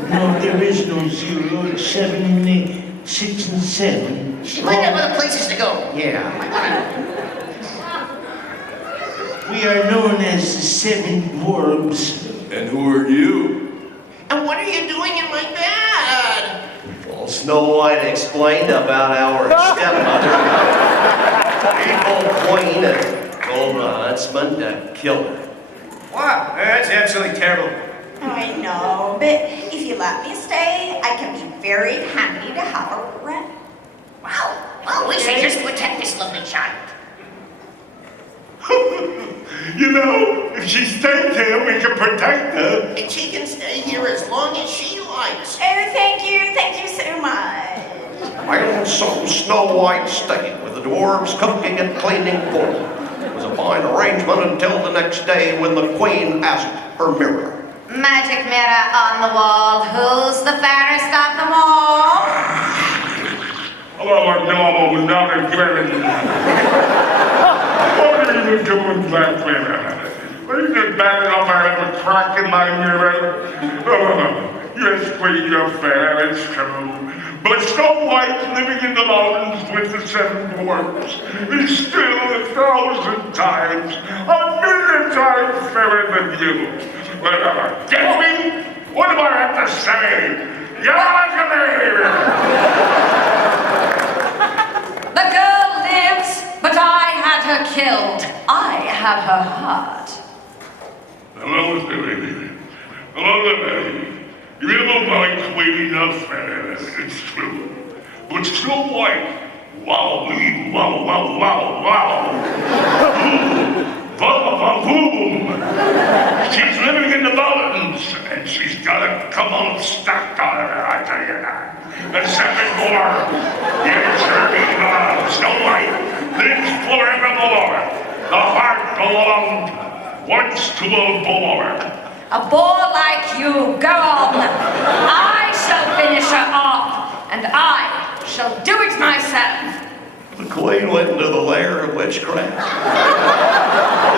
No, there is no 0. It's 7 and 8, 6 and 7. She might have other places to go. Yeah. We are known as the 7 dwarves. And who are you? And what are you doing in my bed? Well, Snow White explained about our stepmother, evil queen, and told the huntsman to kill her. Wow, that's absolutely terrible. I know, but if you let me stay, I can be very happy to have a friend. Wow. Well, we should just protect this lovely child. You know, if she stayed here, we could protect her. And she can stay here as long as she likes. Oh, thank you so much. Well, so Snow White stayed with the dwarves cooking and cleaning for them. It was a fine arrangement until the next day when the queen asked her mirror. Magic mirror on the wall, who's the fairest of them all? Hello, I'm normal, not a women. What are you doing back there? Are you just bad enough I have a crack in my mirror? Yes, queen, you're fair, it's true. But Snow White living in the mountains with the 7 dwarfs is still 1,000 times, 1,000,000 times fairer than you. Get me? What do I have to say? You're like a baby! The girl lives, but I had her killed. I have her heart. Hello, Lily. Hello, Lily. You know my queen enough, it's true. But Snow White, wow, wow, wow, wow, wow. Boom. She's living in the mountains, and she's got a couple stacked on her, I tell you that. The 7 dwarfs. Yes, her name, Snow White, lives forevermore. The heart belonged once to a boar. A boar like you, go on. I shall finish her off, and I shall do it myself. The queen went into the lair of witchcraft.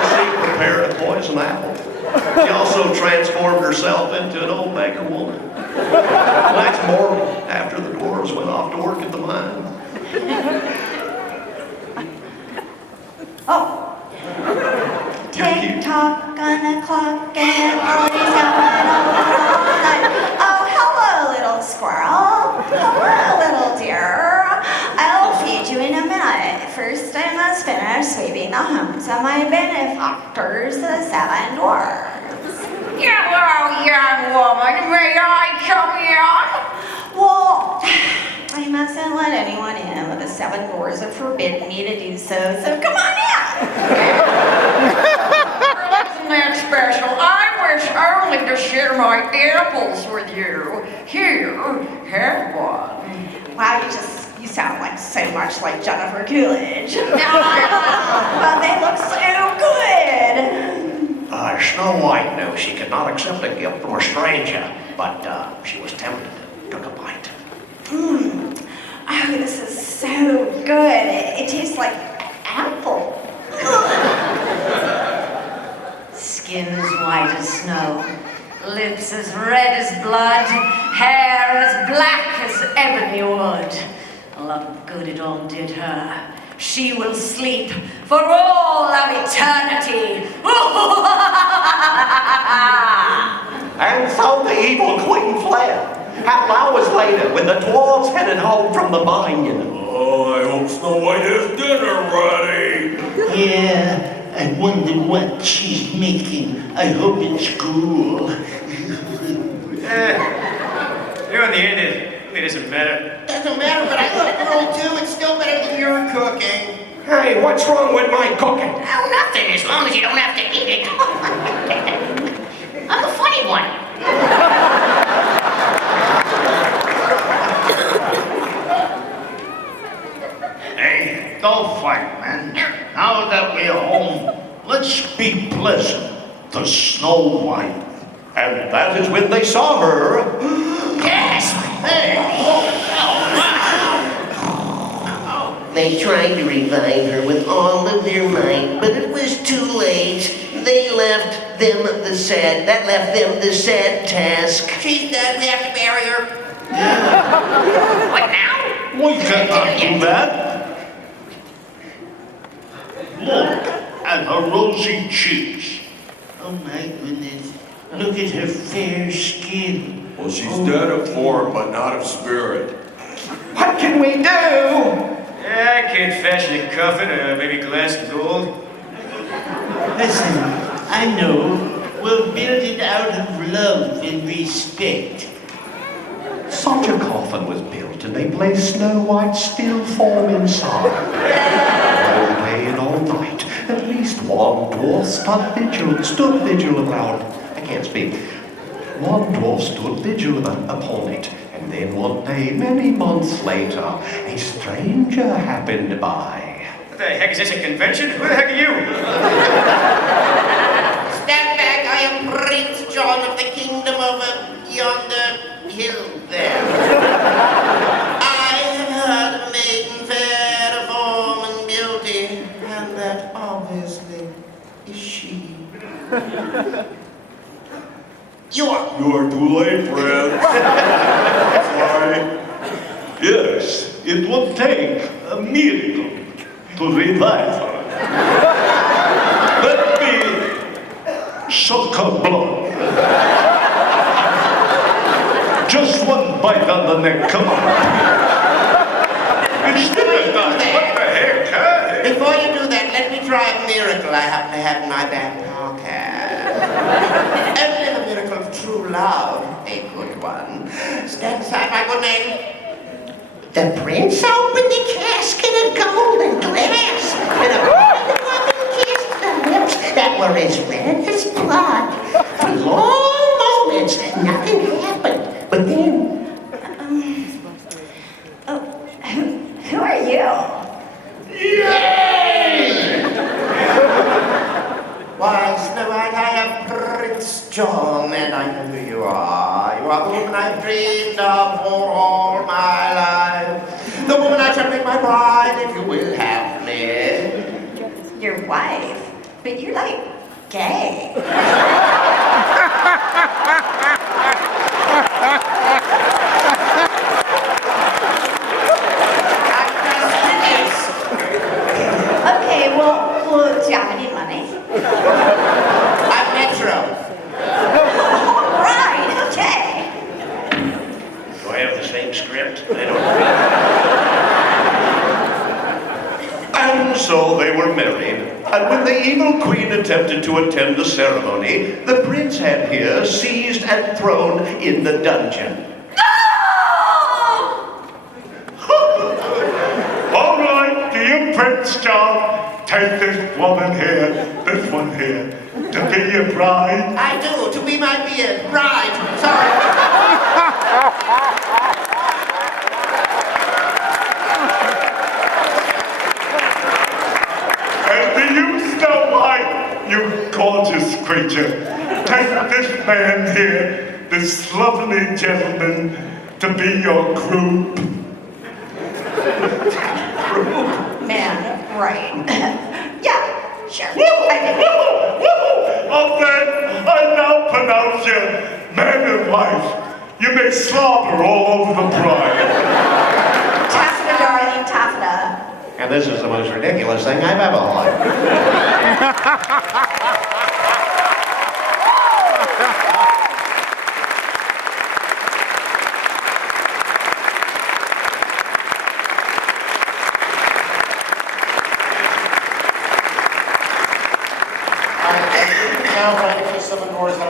She prepared a poison apple. She also transformed herself into an old beggar woman. Next morning, after the dwarves went off to work at the mine. Oh. Tick-tock on the clock and always going all night. Oh, hello, little squirrel. Hello, little dear. I'll feed you in a minute. First, I must finish sweeping the homes of my benefactors, the 7 dwarfs. Hello, young woman. May I come in? Well, I mustn't let anyone in, but the 7 dwarfs have forbidden me to do so, so come on in. Isn't that special? I wish only to share my apples with you. Here, have one. Wow, you sound like so much like Jennifer Coolidge. But they look so good. Snow White knew she could not accept a gift from a stranger, but she was tempted and took a bite. Oh, this is so good. It tastes like apple. Skin as white as snow, lips as red as blood, hair as black as ebony wood. A lot of good it all did her. She will sleep for all of eternity. And so the evil queen fled. Half hours later, when the dwarves headed home from the mine. Oh, I hope Snow White has dinner ready. Yeah, I wonder what she's making. I hope it's cool. You know, in the end, it doesn't matter. Doesn't matter, but I love girl too. It's still better than your cooking. Hey, what's wrong with my cooking? Oh, nothing, as long as you don't have to eat it. I'm the funny one. Hey, don't fight, man. Now that we're home, let's be pleasant to Snow White. And that is when they saw her. Yes! Hey! They tried to revive her with all of their might, but it was too late. That left them the sad task. She's dead, we have to bury her. What now? We cannot do that. Look at her rosy cheeks. Oh my goodness. Look at her fair skin. Well, she's dead of form, but not of spirit. What can we do? Yeah, I can't fashion a coffin, maybe glass of gold. Listen, I know. We'll build it out of love and respect. Such a coffin was built, and they placed Snow White's still form inside. All day and all night, at least one dwarf stood vigil around. I can't speak. One dwarf stood vigil upon it, and then one day, many months later, a stranger happened by. What the heck is this, a convention? Who the heck are you? Stand back, I am Prince John of the kingdom over yonder hill there. I have heard of a maiden fair of form and beauty, and that obviously is she. You are too late, friend. Sorry. Yes, it would take a miracle to revive her. Let me suck her blood. Just one bite on the neck, come on. It's dinner time, what the heck, huh? Before you do that, let me try a miracle I happen to have in my back pocket. Only the miracle of true love, a good one. Stand aside, my good name. The prince opened the casket of gold and glass, and a loving kissed the lips that were as red as blood. For long moments, nothing happened, but then... Who are you? Why, Snow White, I am Prince John, and I know who you are. You are the woman I've dreamed of for all my life. The woman I shall make my bride, if you will have me. Your wife? But you're like gay. Okay, well, do you have any money? I'm Metro. All right, okay. Do I have the same script? I don't know. And so they were married. And when the evil queen attempted to attend the ceremony, the prince had her seized and thrown in the dungeon. All right, dear Prince John, take this woman here, this one here, to be your bride. I do, to be my beard. Bride. Sorry. And to you, Snow White, you gorgeous creature, take this man here, this lovely gentleman, to be your group. Man, right. Yeah, sure. Oh, then, I now pronounce you man and wife. You may slobber all over the bride. Taffeta, darling, taffeta. And this is the most ridiculous thing I've ever heard.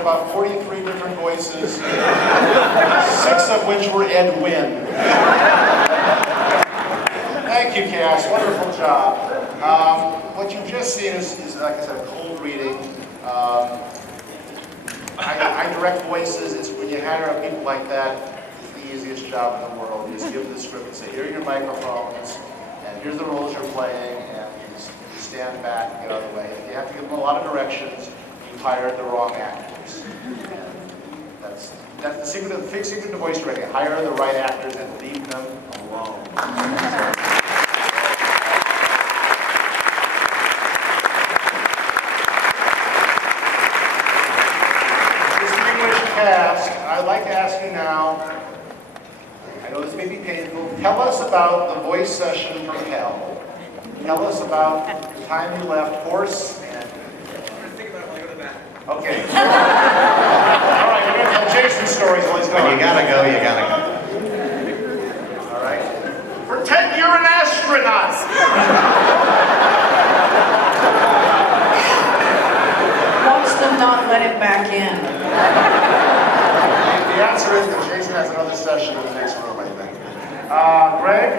about 43 different voices, 6 of which were Ed Wynn. Thank you, Cass. Wonderful job. What you've just seen is, like I said, a cold reading. I direct voices. It's when you hire people like that, it's the easiest job in the world. You just give them the script and say, here are your microphones, and here's the roles you're playing, and you stand back and get out of the way. If you have to give them a lot of directions, you hired the wrong actors. And that's the secret of the secret to voice directing. Hire the right actors and leave them alone. I'd like to ask you now, I know this may be painful, tell us about the voice session from hell. Tell us about the time you left hoarse and... I'm going to think about it when I go to the bathroom. Okay. All right, we're going to tell Jason's stories while he's going. When you gotta go, you gotta go. All right. Pretend you're an astronaut. Watch them not let it back in. The answer is that Jason has another session in the next room, I think. Gregg?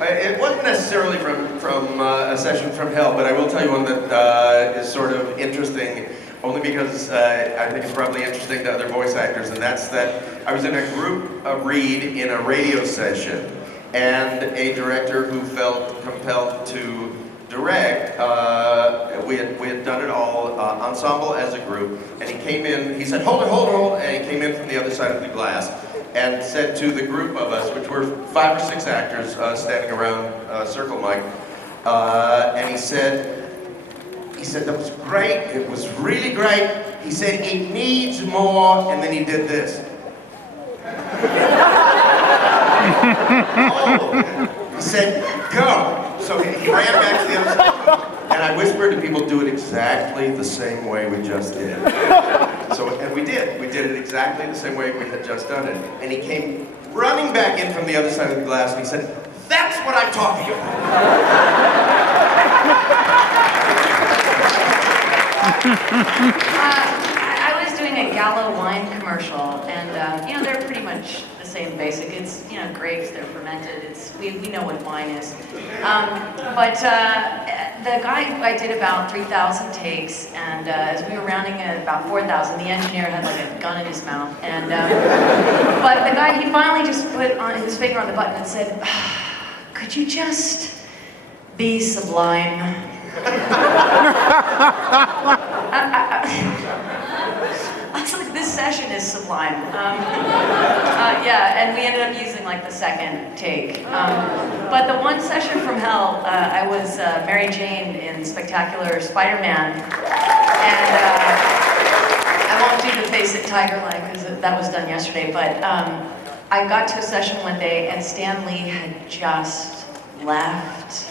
It wasn't necessarily from a session from hell, but I will tell you one that is sort of interesting, only because I think it's probably interesting to other voice actors, and that's that I was in a group read in a radio session, and a director who felt compelled to direct, we had done it all, ensemble as a group, and he came in, he said, hold it, and he came in from the other side of the glass, and said to the group of us, which were 5 or 6 actors standing around Circle Mike, and he said, that was great, it was really great, he said, it needs more, and then he did this. Oh, he said, go. So he ran back to the other side, and I whispered to people, do it exactly the same way we just did. And we did it exactly the same way we had just done it. And he came running back in from the other side of the glass, and he said, that's what I'm talking about. I was doing a Gallo wine commercial, and they're pretty much the same basic. It's grapes, they're fermented. We know what wine is. But the guy, I did about 3,000 takes, and as we were rounding at about 4,000, the engineer had like a gun in his mouth, and but the guy, he finally just put on his finger on the button and said, "Could you just be sublime?" I was like, this session is sublime. And we ended up using like the second take. But the one session from hell, I was Mary Jane in Spectacular Spider-Man. And I won't do the Face It Tiger line because that was done yesterday, but I got to a session one day and Stan Lee had just left.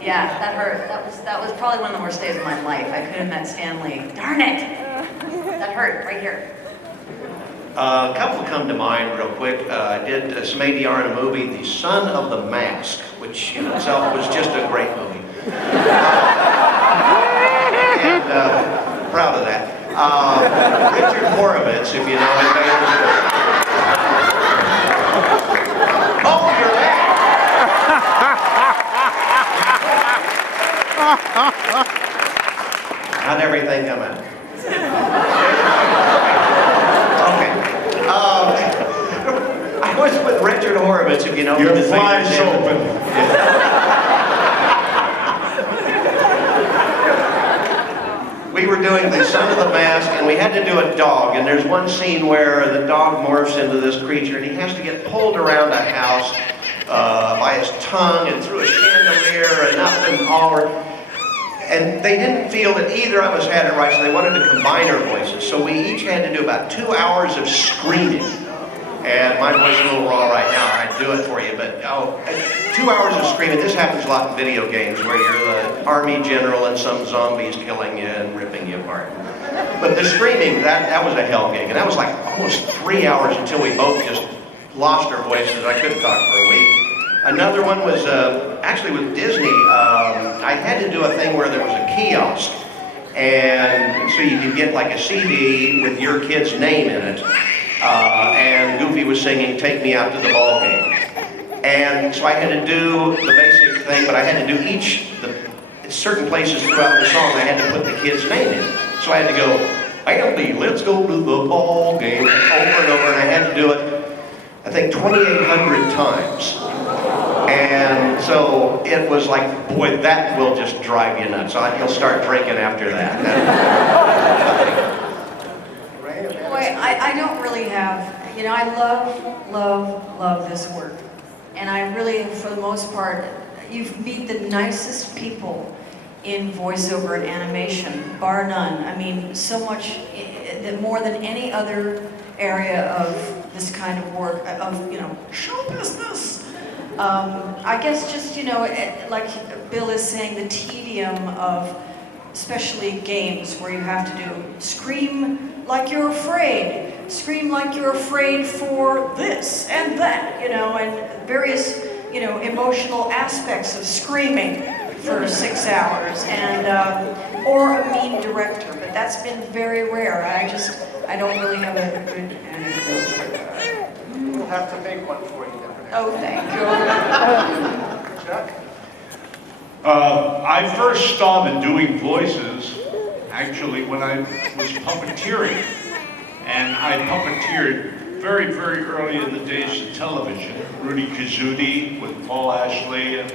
Yeah, that hurt. That was probably one of the worst days of my life. I could have met Stan Lee. Darn it! That hurt right here. A couple come to mind real quick. I did some ADR in a movie, The Son of the Mask, which in itself was just a great movie. And proud of that. Richard Horowitz, if you know him. Oh, you're there! How'd everything come out? Okay. I was with Richard Horowitz, if you know. Your fly's open. We were doing The Son of the Mask, and we had to do a dog, and there's one scene where the dog morphs into this creature, and he has to get pulled around a house by his tongue and through a chandelier and up and all over. And they didn't feel that either of us had it right, so they wanted to combine our voices. So we each had to do about 2 hours of screaming. And my voice is a little raw right now, I'd do it for you, but 2 hours of screaming. This happens a lot in video games where you're the army general and some zombie's killing you and ripping you apart. But the screaming, that was a hell gig. And that was like almost 3 hours until we both just lost our voices. I couldn't talk for a week. Another one was actually with Disney. I had to do a thing where there was a kiosk, And so you could get like a CD with your kid's name in it. And Goofy was singing "Take Me Out to the Ball Game." And so I had to do the basic thing, but I had to do certain places throughout the song, I had to put the kid's name in. So I had to go, "Andy, let's go to the ball game," over and over, and I had to do it, I think, 2,800 times. And so it was like, boy, that will just drive you nuts. You'll start drinking after that. Boy, I don't really have, I love this work. And I really, for the most part, you meet the nicest people in voiceover and animation, bar none. I mean, so much, more than any other area of this kind of work, of, show business. I guess just, like Bill is saying, the tedium of, especially games where you have to do scream like you're afraid, scream like you're afraid for this and that, and various, emotional aspects of screaming for 6 hours, and or a mean director, but that's been very rare. I don't really have a good anecdote for that. We'll have to make one for you then. Oh, thank you. Chuck? I first started doing voices actually when I was puppeteering. And I puppeteered very, very early in the days of television. Rudy Kazudi with Paul Ashley, and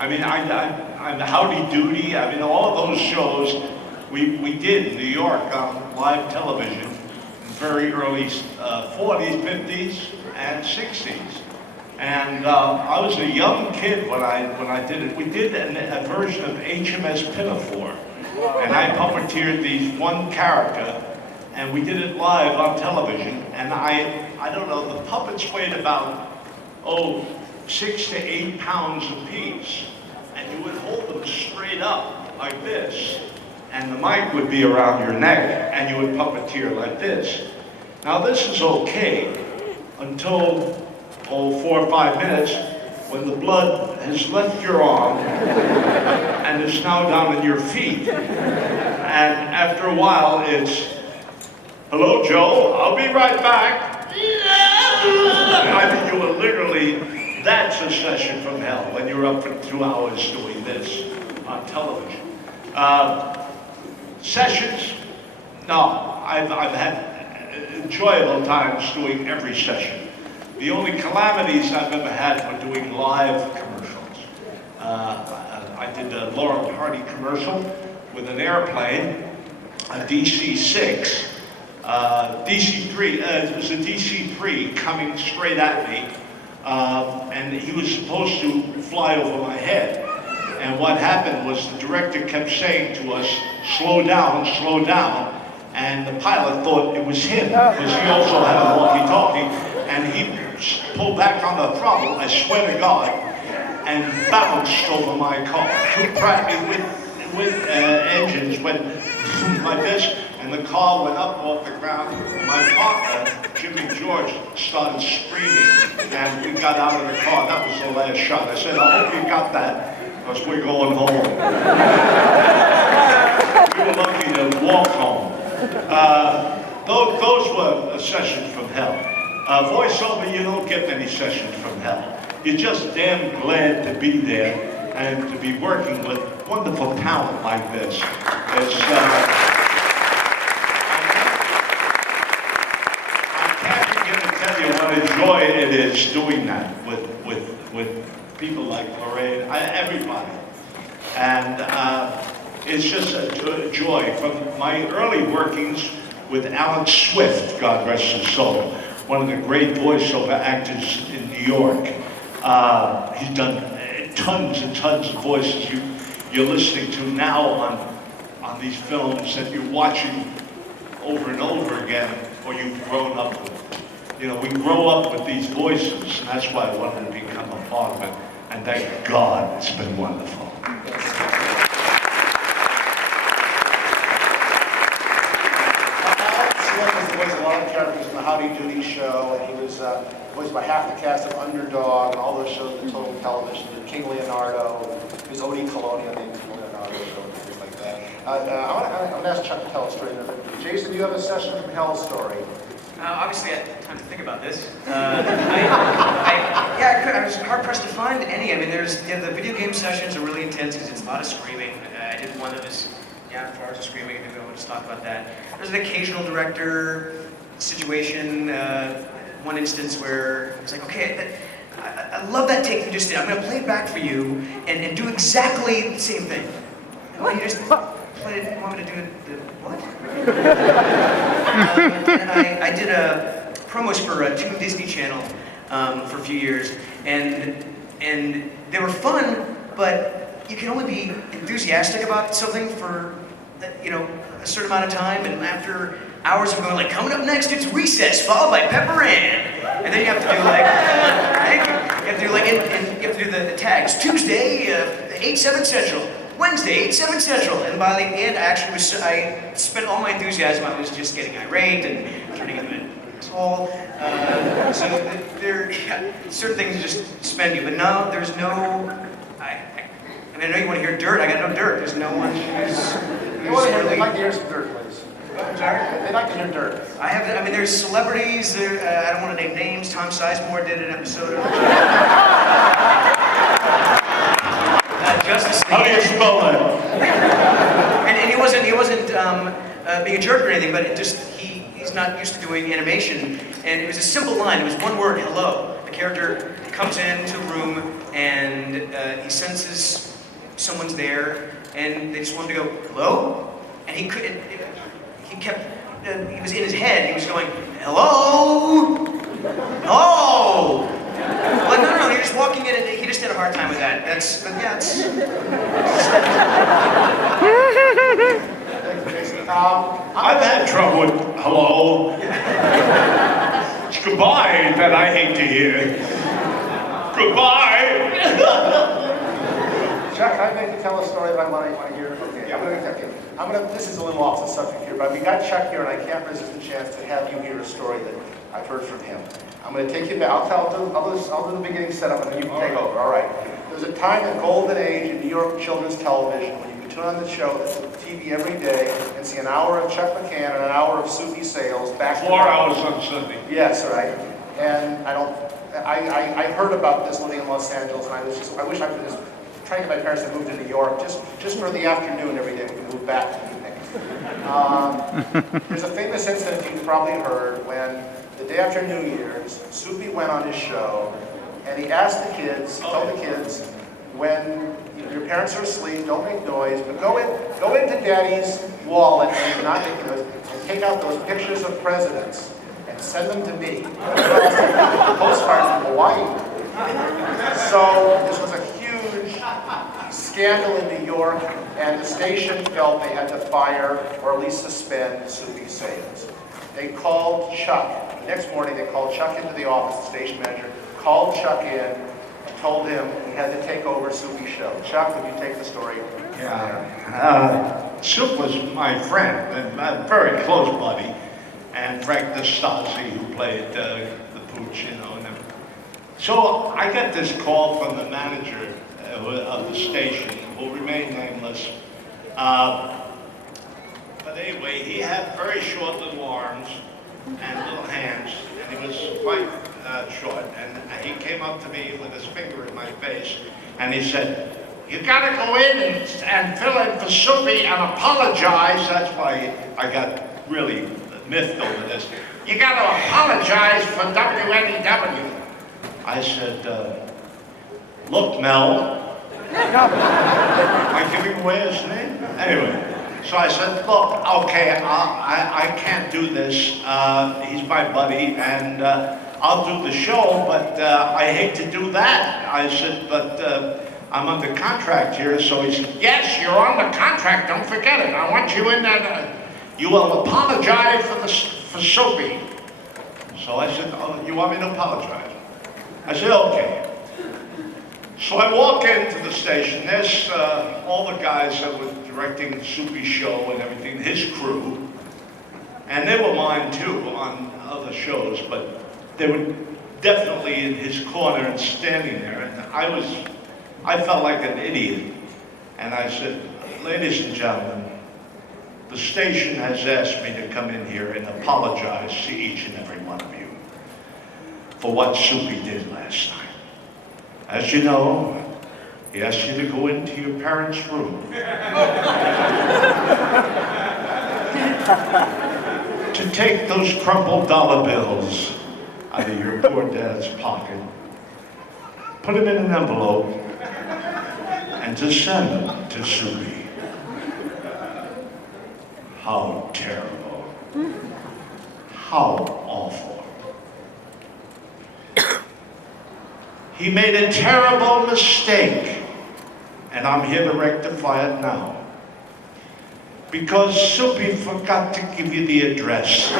I'm Howdy Doody. All of those shows we did in New York on live television in very early 40s, 50s, and 60s. And I was a young kid when I did it. We did a version of HMS Pinafore, and I puppeteered these one character, and we did it live on television. And I don't know, the puppets weighed about 6 to 8 pounds apiece, and you would hold them straight up like this, and the mic would be around your neck, and you would puppeteer like this. Now this is okay until 4 or 5 minutes when the blood has left your arm and is now down in your feet. And after a while it's, "Hello, Joe, I'll be right back." You were literally, that's a session from hell when you're up for 2 hours doing this on television. Sessions, no, I've had enjoyable times doing every session. The only calamities I've ever had were doing live commercials. I did a Laurel and Hardy commercial with an airplane, a DC-6, DC-3, it was a DC-3 coming straight at me, and he was supposed to fly over my head. And what happened was the director kept saying to us, slow down, and the pilot thought it was him, because he also had a walkie-talkie, and he pulled back on the throttle, I swear to God, and bounced over my car. With engines went like this, and the car went up off the ground. My partner, Jimmy George, started screaming, and we got out of the car. That was the last shot. I said, "I hope you got that, because we're going home." We were lucky to walk home. Those were sessions from hell. Voiceover, you don't get many sessions from hell. You're just damn glad to be there and to be working with wonderful talent like this. It's, I can't begin to tell you what a joy it is doing that with people like Loraine, everybody. And it's just a joy. From my early workings with Alan Swift, God rest his soul, one of the great voiceover actors in New York. He's done tons and tons of voices you're listening to now on these films that you're watching over and over again, or you've grown up with. We grow up with these voices, and that's why I wanted to become a part of it. And thank God, it's been wonderful. Voiced a lot of characters in the Howdy Doody show, and he was voiced by half the cast of Underdog and all those shows in Total Television, and King Leonardo, and he was Odie Coloni on the King Leonardo show and things like that. I'm going to ask Chuck to tell a story. Jason, you have a session from hell story. Obviously, I had time to think about this. I was hard pressed to find any. I mean, the video game sessions are really intense because it's a lot of screaming. I did one that was, 4 hours of screaming. Maybe I want to talk about that. There's an occasional director situation. One instance where it's like, okay, I love that take you just did. I'm going to play it back for you and do exactly the same thing. Well, you just want me to do what? And I did promos for Toon Disney Channel for a few years, and they were fun, but you can only be enthusiastic about something for a certain amount of time, and after hours of going like, coming up next, it's Recess, followed by Pepper Ann, and then you have to do like, right? You have to do the tags. Tuesday, 8/7 Central. Wednesday, 8/7 Central, and by the end, I spent all my enthusiasm. I was just getting irate and turning into an asshole. So certain things just spend you, but no, there's no. I know you want to hear dirt. I got no dirt. There's no one who's really. They'd like to hear some dirt, please. I'm sorry? They'd like to hear dirt. I mean, there's celebrities. I don't want to name names. Tom Sizemore did an episode of. Justice League. How do you spell that? And he wasn't being a jerk or anything, but he's not used to doing animation. And it was a simple line. It was one word, hello. The character comes into a room and he senses someone's there, and they just want him to go, hello? And he couldn't. He kept. He was in his head. He was going, hello, hello. Like, no, you're just walking in, and he just had a hard time with that. It's. I've had trouble with hello. It's goodbye that I hate to hear. Goodbye. Chuck, I make you tell a story that I want to hear. Okay. This is a little off the subject here, but we got Chuck here, and I can't resist the chance to have you hear a story that I've heard from him. I'm going to take you back. I'll do the beginning setup, and then you can take over. All right. There was a time, a golden age in New York children's television, when you could turn on the show, the TV every day, and see an hour of Chuck McCann and an hour of Soupy Sales back to 4 hours on Sunday. Yes, right. And I heard about this living in Los Angeles, and I wish I could just try to get my parents to move to New York just for the afternoon every day. We can move back to the evening. There's a famous incident you've probably heard when the day after New Year's, Soupy went on his show, and he asked the kids, told the kids, when your parents are asleep, don't make noise, but go into Daddy's wallet, and you're not making noise, and take out those pictures of presidents and send them to me. Postcards from Hawaii. So this was a huge scandal in New York, and the station felt they had to fire or at least suspend Soupy Sales. They called Chuck. The next morning, they called Chuck into the office, the station manager, called Chuck in, and told him he had to take over Soupy's show. Chuck, would you take the story from there? Soup was my friend, and a very close buddy, and Frank Nastasi, who played the Pooch, and everything. So I got this call from the manager of the station, who will remain nameless. But anyway, he had very short little arms and little hands, and he was quite short. And he came up to me with his finger in my face, and he said, "You gotta go in and fill in for Soupy and apologize." That's why I got really miffed over this. "You gotta apologize for WNEW." I said, "Look, Mel." Am I giving away his name? Anyway, so I said, "Look, okay, I can't do this. He's my buddy, and I'll do the show, but I hate to do that." I said, "But I'm under contract here." So he said, "Yes, you're under contract. Don't forget it. I want you in there. You will apologize for Soupy." So I said, "Oh, you want me to apologize?" I said, "Okay." So I walk into the station. There's all the guys that were directing Soupy's show and everything, his crew. And they were mine too on other shows, but they were definitely in his corner and standing there. And I felt like an idiot. And I said, "Ladies and gentlemen, the station has asked me to come in here and apologize to each and every one of you for what Soupy did last night. As you know, he asked you to go into your parents' room to take those crumpled dollar bills out of your poor dad's pocket, put them in an envelope, and to send them to Soupy. How terrible. How awful. He made a terrible mistake, and I'm here to rectify it now. Because Soupy forgot to give you the address.